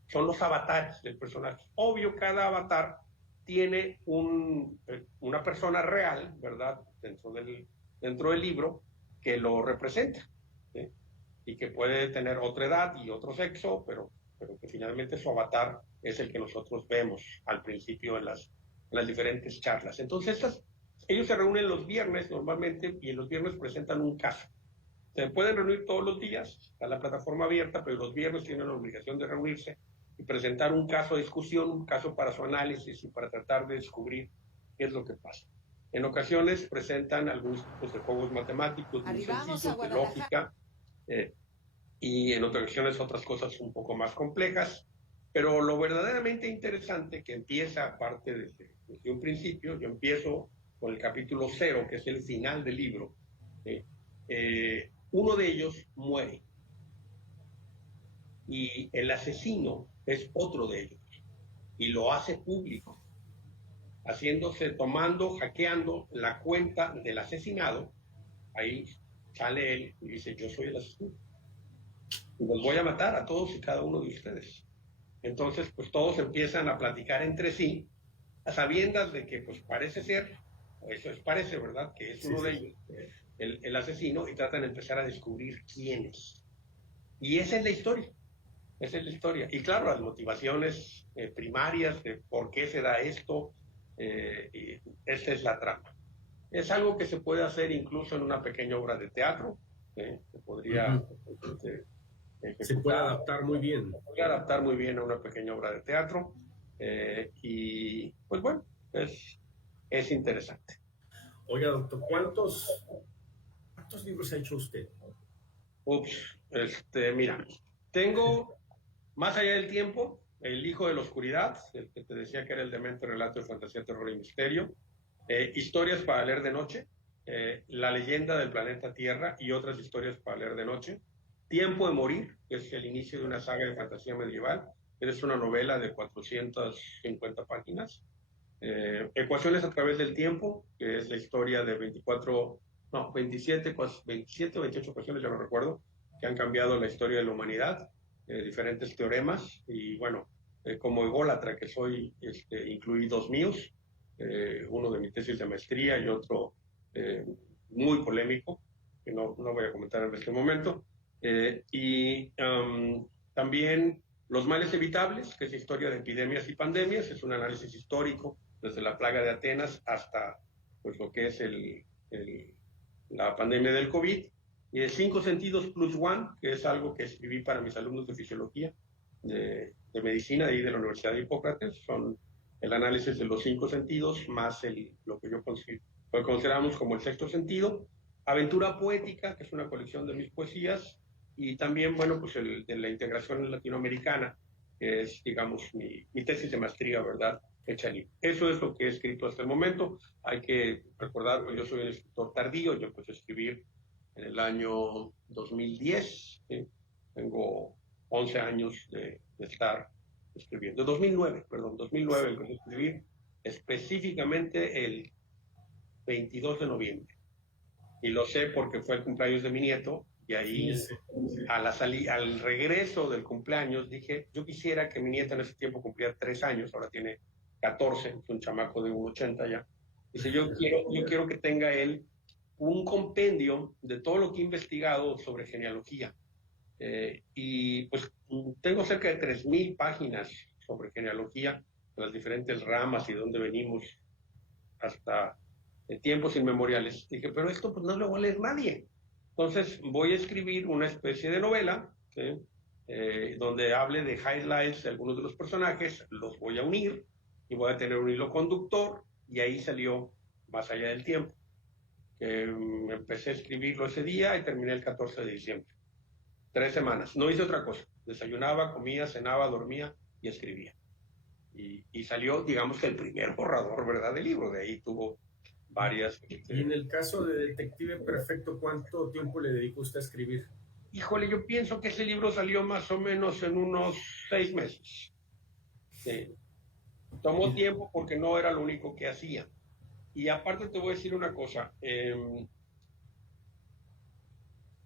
son los avatares del personaje. Obvio, cada avatar tiene una persona real, ¿verdad?, dentro del libro, que lo representa, ¿sí? Y que puede tener otra edad y otro sexo, pero que finalmente su avatar es el que nosotros vemos al principio en las diferentes charlas. Entonces, ellos se reúnen los viernes normalmente, y en los viernes presentan un caso. Se pueden reunir todos los días, está la plataforma abierta, pero los viernes tienen la obligación de reunirse y presentar un caso de discusión, un caso para su análisis y para tratar de descubrir qué es lo que pasa. En ocasiones presentan algunos tipos de juegos matemáticos muy sencillos, de lógica, y en otras ocasiones otras cosas un poco más complejas. Pero lo verdaderamente interesante que empieza, aparte desde un principio, yo empiezo con el capítulo 0, que es el final del libro. Uno de ellos muere y el asesino es otro de ellos y lo hace público, hackeando la cuenta del asesinado. Ahí sale él y dice: yo soy el asesino y los voy a matar a todos y cada uno de ustedes. Entonces, pues todos empiezan a platicar entre sí, a sabiendas de que, pues parece ser, o eso parece, ¿verdad?, que es uno de ellos, el asesino, y tratan de empezar a descubrir quién es. Y esa es la historia. Esa es la historia. Y claro, las motivaciones primarias de por qué se da esto, esa es la trama. Es algo que se puede hacer incluso en una pequeña obra de teatro. Se podría... se puede adaptar muy bien. Se puede adaptar muy bien a una pequeña obra de teatro. Y pues bueno, es interesante. Oiga, doctor, ¿cuántos libros ha hecho usted? Mira, tengo Más allá del tiempo, El hijo de la oscuridad, el que te decía que era el demente relato de fantasía, terror y misterio, Historias para leer de noche, La leyenda del planeta Tierra y otras historias para leer de noche, Tiempo de morir, que es el inicio de una saga de fantasía medieval, es una novela de 450 páginas, Ecuaciones a través del tiempo, que es la historia de 27 o 28 ecuaciones, ya no recuerdo, que han cambiado la historia de la humanidad, diferentes teoremas, y bueno, como ególatra que soy, incluí dos míos, uno de mi tesis de maestría y otro muy polémico, que no voy a comentar en este momento, también Los males evitables, que es historia de epidemias y pandemias, es un análisis histórico desde la plaga de Atenas hasta pues lo que es la pandemia del COVID, y Cinco sentidos plus one, que es algo que escribí para mis alumnos de fisiología, de medicina, de ahí de la Universidad de Hipócrates. Son el análisis de los 5 sentidos, más lo que lo consideramos como el sexto sentido. Aventura poética, que es una colección de mis poesías, y también, bueno, pues de la integración latinoamericana, que es, digamos, mi tesis de maestría, ¿verdad?, hecha allí. Eso es lo que he escrito hasta el momento. Hay que recordar que yo soy un escritor tardío. Yo empecé a escribir en el año 2010, ¿sí? Tengo 11 años de estar escribiendo. 2009 empecé a escribir, específicamente el 22 de noviembre. Y lo sé porque fue el cumpleaños de mi nieto, y ahí al regreso del cumpleaños dije: yo quisiera que mi nieta en ese tiempo cumplía 3 años, ahora tiene 14, es un chamaco de 1,80 ya. Dice: yo quiero que tenga él un compendio de todo lo que he investigado sobre genealogía. Y pues tengo cerca de 3,000 páginas sobre genealogía, de las diferentes ramas y de dónde venimos hasta tiempos inmemoriales. Dije: pero esto pues no lo va a leer nadie. Entonces voy a escribir una especie de novela, ¿sí?, donde hable de highlights de algunos de los personajes, los voy a unir y voy a tener un hilo conductor, y ahí salió Más allá del tiempo. Empecé a escribirlo ese día y terminé el 14 de diciembre. 3 semanas. No hice otra cosa. Desayunaba, comía, cenaba, dormía y escribía. Y salió, digamos, que el primer borrador, ¿verdad?, del libro. De ahí tuvo varias... Y en el caso de Detective Perfecto, ¿cuánto tiempo le dedicó usted a escribir? Híjole, yo pienso que ese libro salió más o menos en unos 6 meses. Sí. Tomó tiempo porque no era lo único que hacía. Y aparte te voy a decir una cosa.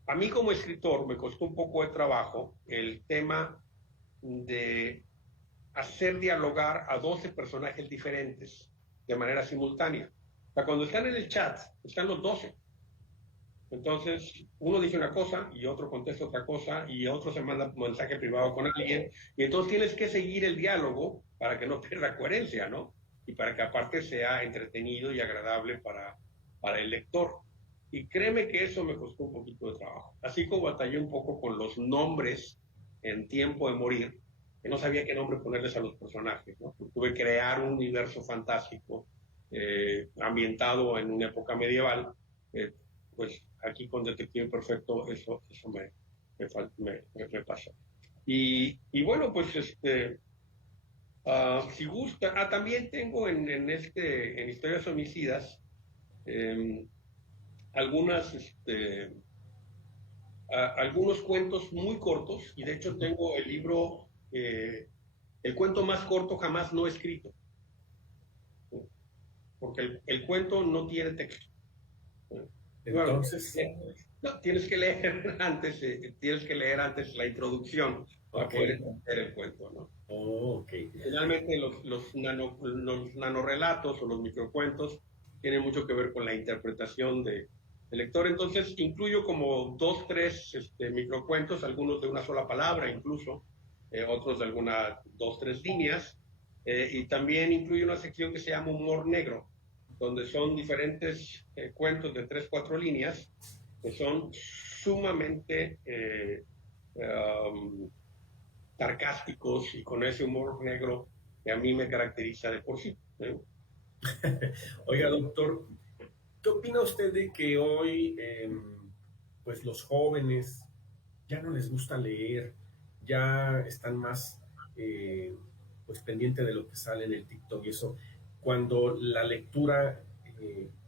A mí como escritor me costó un poco de trabajo el tema de hacer dialogar a 12 personajes diferentes de manera simultánea. O sea, cuando están en el chat, están los 12. Entonces, uno dice una cosa y otro contesta otra cosa y otro se manda un mensaje privado con alguien, y entonces tienes que seguir el diálogo para que no pierda coherencia, ¿no? Y para que aparte sea entretenido y agradable para el lector. Y créeme que eso me costó un poquito de trabajo. Así como batallé un poco con los nombres en Tiempo de Morir, que no sabía qué nombre ponerles a los personajes, ¿no? Tuve que crear un universo fantástico ambientado en una época medieval. Pues aquí con Detective Perfecto eso me pasó. Y bueno, pues si gusta, también tengo en Historias Homicidas eh, algunas, algunos cuentos muy cortos, y de hecho tengo el libro, el cuento más corto jamás no escrito, porque el cuento no tiene texto. Entonces, No, tienes que leer antes la introducción para ok. poder entender el cuento, ¿no? Oh, ok. Finalmente, los nanorelatos o los microcuentos tienen mucho que ver con la interpretación del lector. Entonces, incluyo como 2, 3 microcuentos, algunos de una sola palabra incluso, otros de algunas 2, 3 líneas. Y también incluyo una sección que se llama Humor Negro, donde son diferentes cuentos de 3, 4 líneas que son sumamente sarcásticos y con ese humor negro que a mí me caracteriza de por sí. Oiga, doctor, ¿qué opina usted de que hoy, pues los jóvenes ya no les gusta leer, ya están más, eh, pues pendiente de lo que sale en el TikTok y eso, cuando la lectura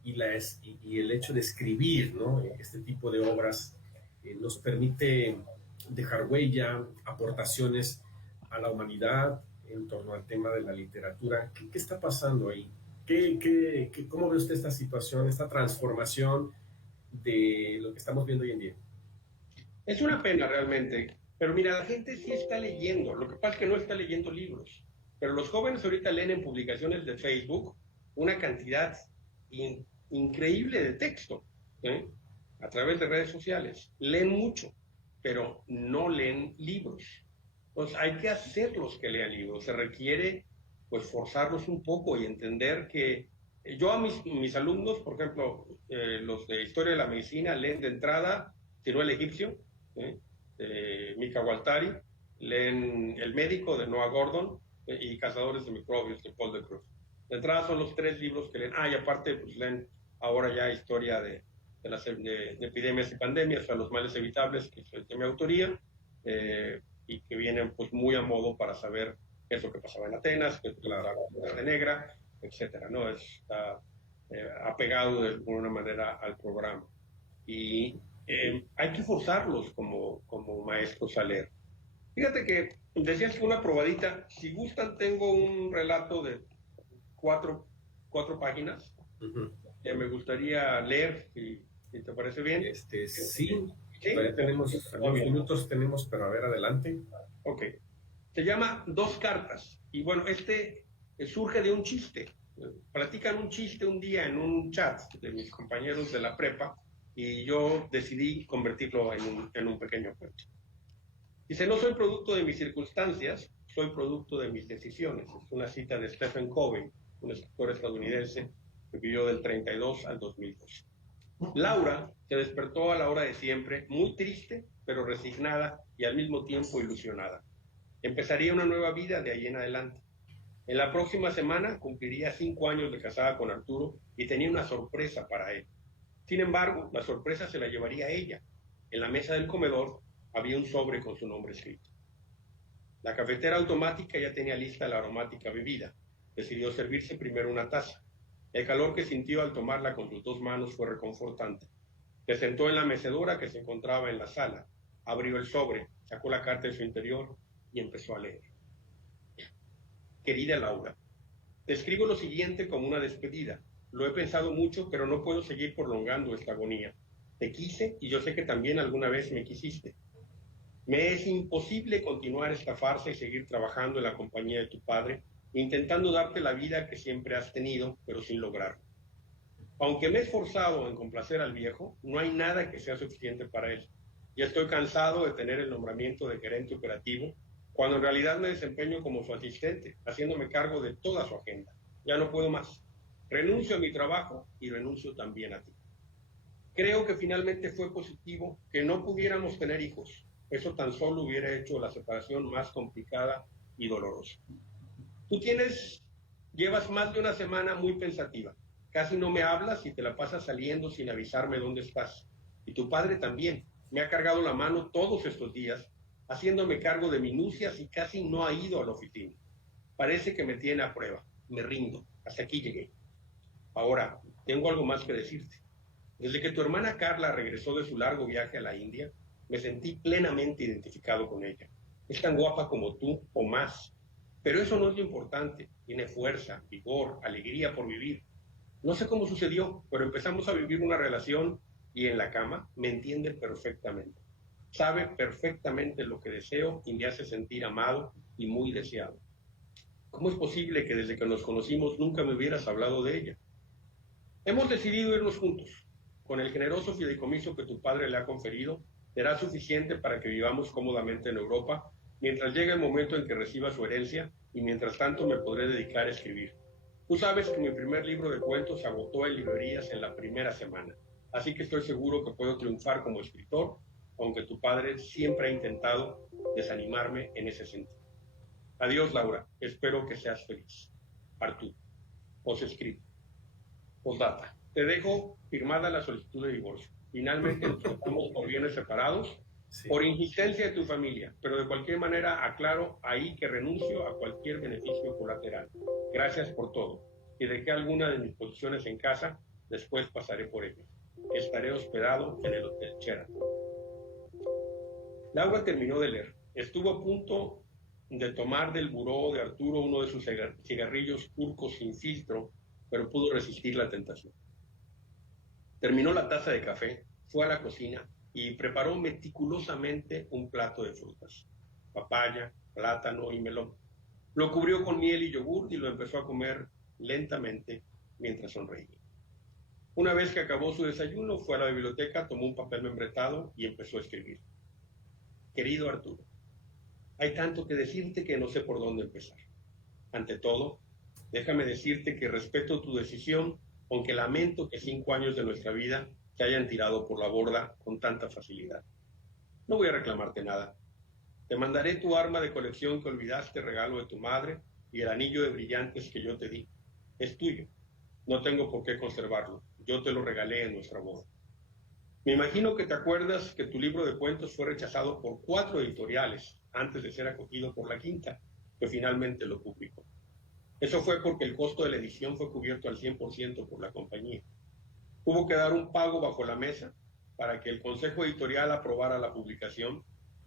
y el hecho de escribir, ¿no? Este tipo de obras nos permite dejar huella, aportaciones a la humanidad en torno al tema de la literatura? ¿Qué está pasando ahí? ¿Cómo ve usted esta situación, esta transformación de lo que estamos viendo hoy en día? Es una pena realmente, pero mira, la gente sí está leyendo, lo que pasa es que no está leyendo libros, pero los jóvenes ahorita leen en publicaciones de Facebook una cantidad increíble de texto, ¿eh? A través de redes sociales. Leen mucho, pero no leen libros. Entonces hay que hacerlos que lean libros, se requiere pues forzarlos un poco y entender que yo a mis alumnos, por ejemplo, los de Historia de la Medicina leen de entrada Tiró el Egipcio, ¿eh? Mika Waltari, leen El Médico de Noah Gordon y Cazadores de Microbios de Paul de Cruz. De entrada son los 3 libros que leen. Y aparte pues leen ahora ya historia de epidemias y pandemias, o sea, los males evitables, que es de mi autoría, y que vienen pues muy a modo para saber qué es lo que pasaba en Atenas, qué es lo que pasaba en la Negra, etcétera, ¿no? Está apegado de alguna manera al programa. Y hay que forzarlos como maestros a leer. Fíjate que decías que una probadita, si gustan tengo un relato de cuatro, 4 páginas que me gustaría leer, si te parece bien. Sí, ¿Sí? todavía tenemos algunos minutos, tenemos, pero a ver, adelante. Ok. Se llama Dos cartas. Y bueno, surge de un chiste. Platican un chiste un día en un chat de mis compañeros de la prepa y yo decidí convertirlo en un pequeño cuento. Dice, no soy producto de mis circunstancias, soy producto de mis decisiones. Es una cita de Stephen Covey, un escritor estadounidense que vivió del 32 al 2002. Laura se despertó a la hora de siempre, muy triste, pero resignada y al mismo tiempo ilusionada. Empezaría una nueva vida de ahí en adelante. En la próxima semana cumpliría 5 años de casada con Arturo y tenía una sorpresa para él. Sin embargo, la sorpresa se la llevaría a ella. En la mesa del comedor había un sobre con su nombre escrito. La cafetera automática ya tenía lista la aromática bebida. Decidió servirse primero una taza. El calor que sintió al tomarla con sus 2 manos fue reconfortante. Se sentó en la mecedora que se encontraba en la sala. Abrió el sobre, sacó la carta de su interior y empezó a leer. Querida Laura, te escribo lo siguiente como una despedida. Lo he pensado mucho, pero no puedo seguir prolongando esta agonía. Te quise y yo sé que también alguna vez me quisiste. Me es imposible continuar esta farsa y seguir trabajando en la compañía de tu padre, intentando darte la vida que siempre has tenido, pero sin lograrlo. Aunque me he esforzado en complacer al viejo, no hay nada que sea suficiente para él. Ya estoy cansado de tener el nombramiento de gerente operativo, cuando en realidad me desempeño como su asistente, haciéndome cargo de toda su agenda. Ya no puedo más. Renuncio a mi trabajo y renuncio también a ti. Creo que finalmente fue positivo que no pudiéramos tener hijos. Eso tan solo hubiera hecho la separación más complicada y dolorosa. Llevas más de una semana muy pensativa. Casi no me hablas y te la pasas saliendo sin avisarme dónde estás. Y tu padre también. Me ha cargado la mano todos estos días, haciéndome cargo de minucias y casi no ha ido a la oficina. Parece que me tiene a prueba. Me rindo. Hasta aquí llegué. Ahora, tengo algo más que decirte. Desde que tu hermana Carla regresó de su largo viaje a la India, me sentí plenamente identificado con ella. Es tan guapa como tú o más. Pero eso no es lo importante. Tiene fuerza, vigor, alegría por vivir. No sé cómo sucedió, pero empezamos a vivir una relación y en la cama me entiende perfectamente. Sabe perfectamente lo que deseo y me hace sentir amado y muy deseado. ¿Cómo es posible que desde que nos conocimos nunca me hubieras hablado de ella? Hemos decidido irnos juntos. Con el generoso fideicomiso que tu padre le ha conferido, será suficiente para que vivamos cómodamente en Europa mientras llegue el momento en que reciba su herencia y mientras tanto me podré dedicar a escribir. Tú sabes que mi primer libro de cuentos se agotó en librerías en la primera semana, así que estoy seguro que puedo triunfar como escritor, aunque tu padre siempre ha intentado desanimarme en ese sentido. Adiós, Laura. Espero que seas feliz. Arturo. Posescrito. Postdata. Te dejo firmada la solicitud de divorcio. Finalmente nos quedamos por bienes separados, sí, por insistencia de tu familia, pero de cualquier manera aclaro ahí que renuncio a cualquier beneficio colateral. Gracias por todo. Si dejé alguna de mis posiciones en casa, después pasaré por ellas. Estaré hospedado en el Hotel Sheraton. Laura terminó de leer. Estuvo a punto de tomar del buró de Arturo uno de sus cigarrillos turcos sin filtro, pero pudo resistir la tentación. Terminó la taza de café, fue a la cocina y preparó meticulosamente un plato de frutas, papaya, plátano y melón. Lo cubrió con miel y yogur y lo empezó a comer lentamente mientras sonreía. Una vez que acabó su desayuno, fue a la biblioteca, tomó un papel membretado y empezó a escribir. Querido Arturo, hay tanto que decirte que no sé por dónde empezar. Ante todo, déjame decirte que respeto tu decisión, aunque lamento que 5 años de nuestra vida se hayan tirado por la borda con tanta facilidad. No voy a reclamarte nada. Te mandaré tu arma de colección que olvidaste, regalo de tu madre, y el anillo de brillantes que yo te di. Es tuyo. No tengo por qué conservarlo. Yo te lo regalé en nuestra boda. Me imagino que te acuerdas que tu libro de cuentos fue rechazado por 4 editoriales antes de ser acogido por la quinta, que finalmente lo publicó. Eso fue porque el costo de la edición fue cubierto al 100% por la compañía. Hubo que dar un pago bajo la mesa para que el consejo editorial aprobara la publicación,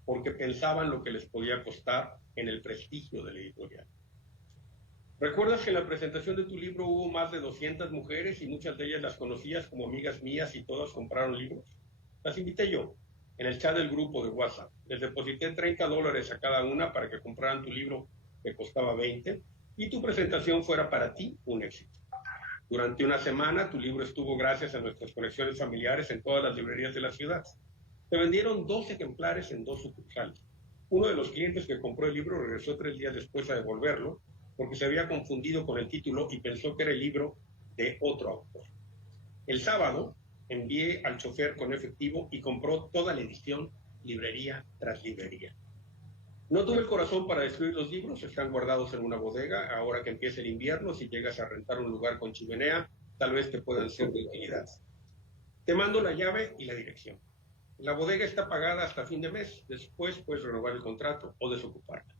porque pensaban lo que les podía costar en el prestigio de la editorial. ¿Recuerdas que en la presentación de tu libro hubo más de 200 mujeres y muchas de ellas las conocías como amigas mías y todas compraron libros? Las invité yo, en el chat del grupo de WhatsApp. Les deposité $30 a cada una para que compraran tu libro que costaba 20 y tu presentación fuera para ti un éxito. Durante una semana tu libro estuvo gracias a nuestras conexiones familiares en todas las librerías de la ciudad. Se vendieron 2 ejemplares en 2 sucursales. Uno de los clientes que compró el libro regresó 3 días después a devolverlo porque se había confundido con el título y pensó que era el libro de otro autor. El sábado envié al chofer con efectivo y compró toda la edición, librería tras librería. No tuve el corazón para destruir los libros, están guardados en una bodega. Ahora que empieza el invierno, si llegas a rentar un lugar con chimenea, tal vez te puedan ser de utilidad. Te mando la llave y la dirección. La bodega está pagada hasta fin de mes, después puedes renovar el contrato o desocuparla.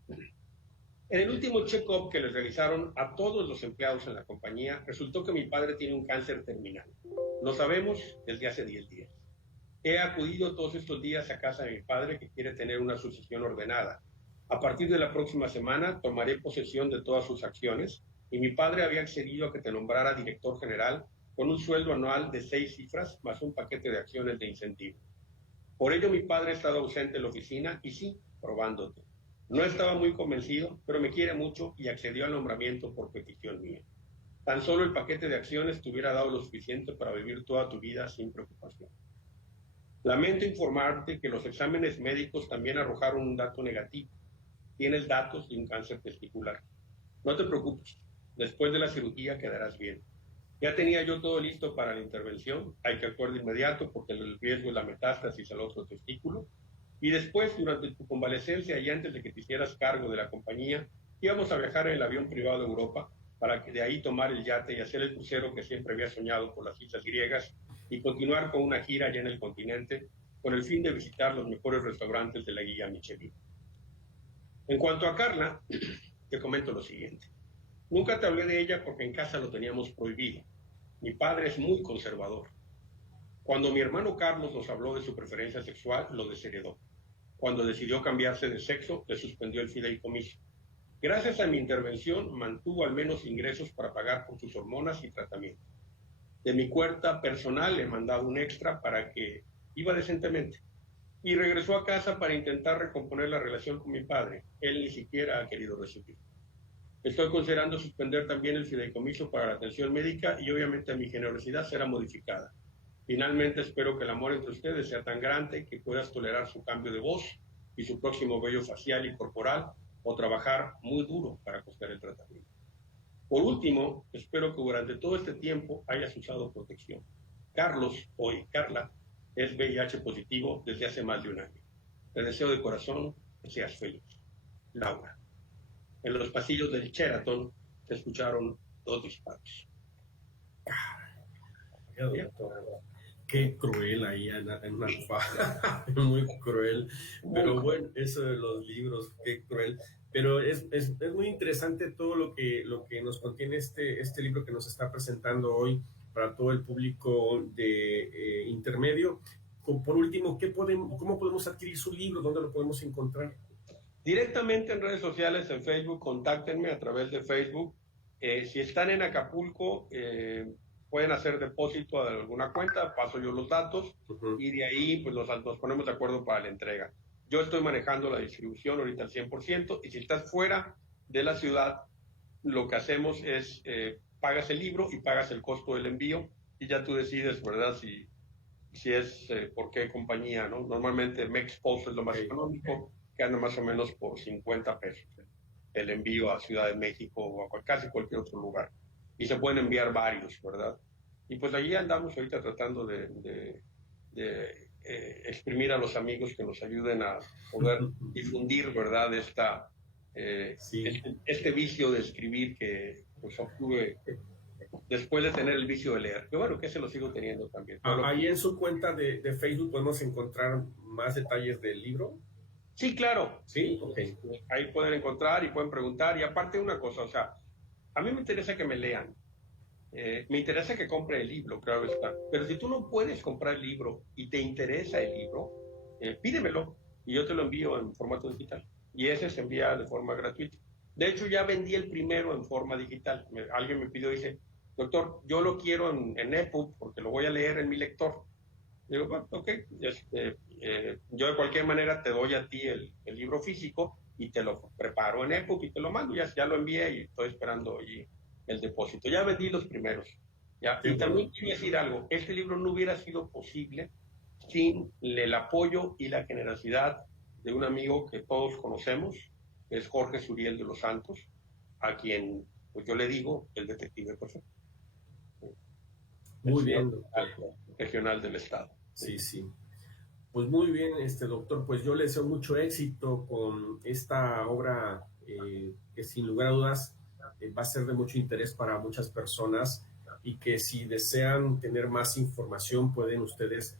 En el último check-up que les realizaron a todos los empleados en la compañía, resultó que mi padre tiene un cáncer terminal. Lo sabemos desde hace 10 días. He acudido todos estos días a casa de mi padre, que quiere tener una sucesión ordenada. A partir de la próxima semana tomaré posesión de todas sus acciones y mi padre había accedido a que te nombrara director general con un sueldo anual de 6 cifras más un paquete de acciones de incentivo. Por ello mi padre ha estado ausente en la oficina y sí, probándote. No estaba muy convencido, pero me quiere mucho y accedió al nombramiento por petición mía. Tan solo el paquete de acciones te hubiera dado lo suficiente para vivir toda tu vida sin preocupación. Lamento informarte que los exámenes médicos también arrojaron un dato negativo. Tienes datos de un cáncer testicular. No te preocupes, después de la cirugía quedarás bien. Ya tenía yo todo listo para la intervención. Hay que actuar de inmediato porque el riesgo es la metástasis al otro testículo. Y después, durante tu convalecencia y antes de que te hicieras cargo de la compañía, íbamos a viajar en el avión privado a Europa para que de ahí tomar el yate y hacer el crucero que siempre había soñado por las islas griegas y continuar con una gira allá en el continente con el fin de visitar los mejores restaurantes de la guía Michelin. En cuanto a Carla, te comento lo siguiente. Nunca te hablé de ella porque en casa lo teníamos prohibido. Mi padre es muy conservador. Cuando mi hermano Carlos nos habló de su preferencia sexual, lo desheredó. Cuando decidió cambiarse de sexo, le suspendió el fideicomiso. Gracias a mi intervención, mantuvo al menos ingresos para pagar por sus hormonas y tratamiento. De mi cuenta personal le he mandado un extra para que iba decentemente. Y regresó a casa para intentar recomponer la relación con mi padre. Él ni siquiera ha querido recibir. Estoy considerando suspender también el fideicomiso para la atención médica y obviamente mi generosidad será modificada. Finalmente espero que el amor entre ustedes sea tan grande que puedas tolerar su cambio de voz y su próximo vello facial y corporal o trabajar muy duro para costear el tratamiento. Por último, espero que durante todo este tiempo hayas usado protección. Carlos, hoy Carla, es VIH positivo desde hace más de un año. Te deseo de corazón que seas feliz. Laura. En los pasillos del Sheraton se escucharon 2 disparos. Qué cruel ahí en una alfajada, muy cruel. Pero bueno, eso de los libros, qué cruel. Pero es muy interesante todo lo que nos contiene este libro que nos está presentando hoy para todo el público de intermedio. Por último, ¿cómo podemos adquirir su libro? ¿Dónde lo podemos encontrar? Directamente en redes sociales, en Facebook, contáctenme a través de Facebook. Si están en Acapulco, pueden hacer depósito de alguna cuenta, paso yo los datos y de ahí pues nos ponemos de acuerdo para la entrega. Yo estoy manejando la distribución ahorita al 100% y si estás fuera de la ciudad, lo que hacemos es pagas el libro y pagas el costo del envío y ya tú decides, ¿verdad? Si es por qué compañía, ¿no? Normalmente Mexpost es lo más económico, que anda más o menos por 50 pesos el envío a Ciudad de México o a casi cualquier otro lugar. Y se pueden enviar varios, ¿verdad? Y pues allí andamos ahorita tratando de exprimir a los amigos que nos ayuden a poder difundir, ¿verdad? Este vicio de escribir que pues obtuve después de tener el vicio de leer. Que bueno, que se lo sigo teniendo también. Ahí en su cuenta de Facebook podemos encontrar más detalles del libro. Sí, claro. Sí, okay. Ahí pueden encontrar y pueden preguntar. Y aparte una cosa, o sea, a mí me interesa que me lean. Me interesa que compre el libro, claro está. Pero si tú no puedes comprar el libro y te interesa el libro, pídemelo y yo te lo envío en formato digital. Y ese se envía de forma gratuita. De hecho, ya vendí el primero en forma digital. Alguien me pidió, dice, doctor, yo lo quiero en EPUB porque lo voy a leer en mi lector. Digo, bueno, ok, yo de cualquier manera te doy a ti el libro físico y te lo preparo en EPUB y te lo mando. Ya lo envié y estoy esperando allí el depósito. Ya vendí los primeros. ¿Ya? Y también quiero decir algo, este libro no hubiera sido posible sin el apoyo y la generosidad de un amigo que todos conocemos, que es Jorge Suriel de los Santos, a quien pues yo le digo el detective perfecto. Muy bien, regional del estado. Sí. Pues muy bien, doctor, pues yo le deseo mucho éxito con esta obra que sin lugar a dudas va a ser de mucho interés para muchas personas y que si desean tener más información pueden ustedes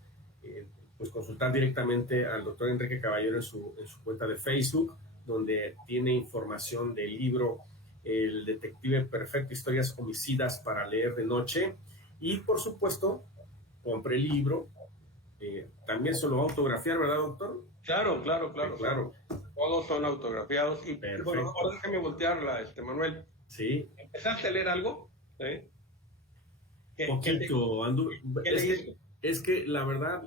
pues consultar directamente al doctor Enrique Caballero en su cuenta de Facebook, donde tiene información del libro El Detective Perfecto, historias homicidas para leer de noche. Y por supuesto, compre el libro. También se lo va a autografiar, ¿verdad, doctor? Claro. Claro. Todos son autografiados. Y bueno, ahora déjame voltearla, Manuel. Sí. ¿Empezaste a leer algo? ¿Sí? Poquito. ¿Qué leíste? Es que la verdad,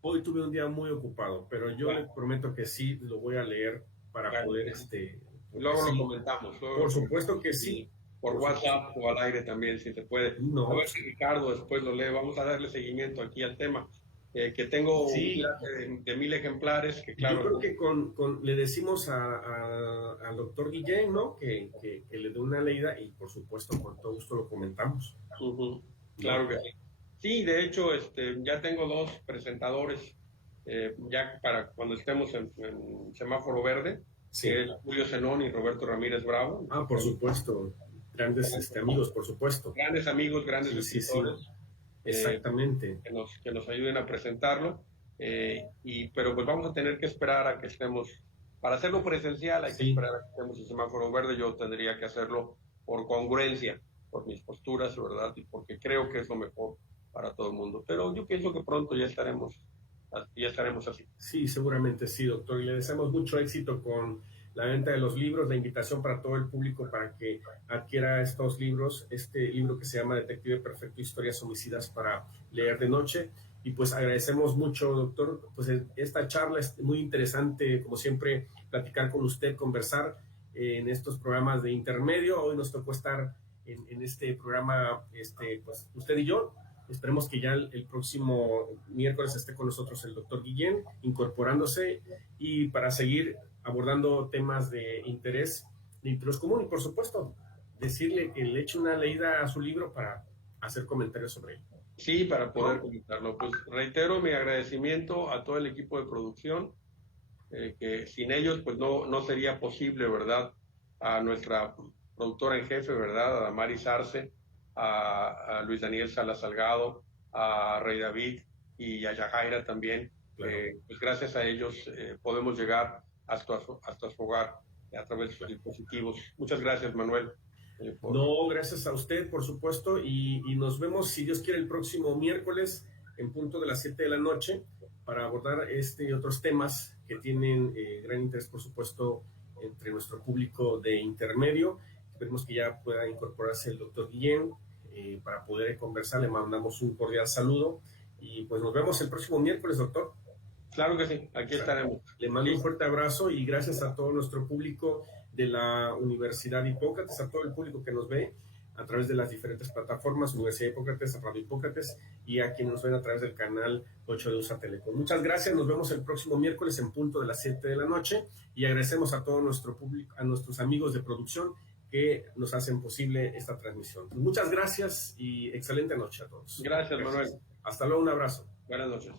hoy tuve un día muy ocupado, pero yo le prometo que sí lo voy a leer para poder... Luego lo comentamos. Por supuesto que sí. Por WhatsApp o al aire también, si se puede. No. A ver si Ricardo después lo lee. Vamos a darle seguimiento aquí al tema. Que tengo un tirante de 1000 ejemplares. Que claro. Yo creo que le decimos al doctor Guillén, ¿no? Que le dé una leída y por supuesto con todo gusto lo comentamos. Claro que sí. Sí, de hecho, ya tengo dos presentadores ya para cuando estemos en semáforo verde, Sí. que es Julio Zenón y Roberto Ramírez Bravo. Por supuesto. Grandes amigos, por supuesto. Grandes amigos, grandes escritores. Sí. Exactamente. Que nos ayuden a presentarlo. Pero pues vamos a tener que esperar a que estemos, para hacerlo presencial hay que esperar a que estemos en semáforo verde. Yo tendría que hacerlo por congruencia, por mis posturas, ¿verdad? Y porque creo que es lo mejor para todo el mundo. Pero yo pienso que pronto ya estaremos así. Sí, seguramente sí, doctor. Y le deseamos mucho éxito con la venta de los libros, la invitación para todo el público para que adquiera estos libros, este libro que se llama Detective Perfecto, Historias Homicidas para leer de noche. Y pues agradecemos mucho, doctor, pues esta charla es muy interesante, como siempre, platicar con usted, conversar en estos programas de intermedio. Hoy nos tocó estar en este programa, pues usted y yo. Esperemos que ya el próximo miércoles esté con nosotros el doctor Guillén, incorporándose y para seguir abordando temas de interés común. Y por supuesto, decirle que le eche una leída a su libro para hacer comentarios sobre él. Sí, para poder comentarlo. Pues reitero mi agradecimiento a todo el equipo de producción, que sin ellos pues no sería posible, ¿verdad? A nuestra productora en jefe, ¿verdad? A Damaris Arce, a Luis Daniel Salas Salgado, a Rey David y a Yajaira también. Claro. Pues gracias a ellos podemos llegar hasta su hogar a través de sus dispositivos. Muchas gracias, Manuel. No, gracias a usted, por supuesto, y nos vemos, si Dios quiere, el próximo miércoles en punto de las 7 de la noche para abordar este y otros temas que tienen gran interés, por supuesto, entre nuestro público de intermedio. Esperemos que ya pueda incorporarse el doctor Guillén para poder conversar. Le mandamos un cordial saludo y pues nos vemos el próximo miércoles, doctor. Claro que sí, aquí estaremos. Le mando un fuerte abrazo y gracias a todo nuestro público de la Universidad Hipócrates, a todo el público que nos ve a través de las diferentes plataformas, Universidad Hipócrates, Radio Hipócrates, y a quienes nos ven a través del canal 8 de USA Telecom. Muchas gracias, nos vemos el próximo miércoles en punto de las 7 de la noche y agradecemos a todo nuestro público, a nuestros amigos de producción que nos hacen posible esta transmisión. Muchas gracias y excelente noche a todos. Gracias, Manuel. Hasta luego, un abrazo. Buenas noches.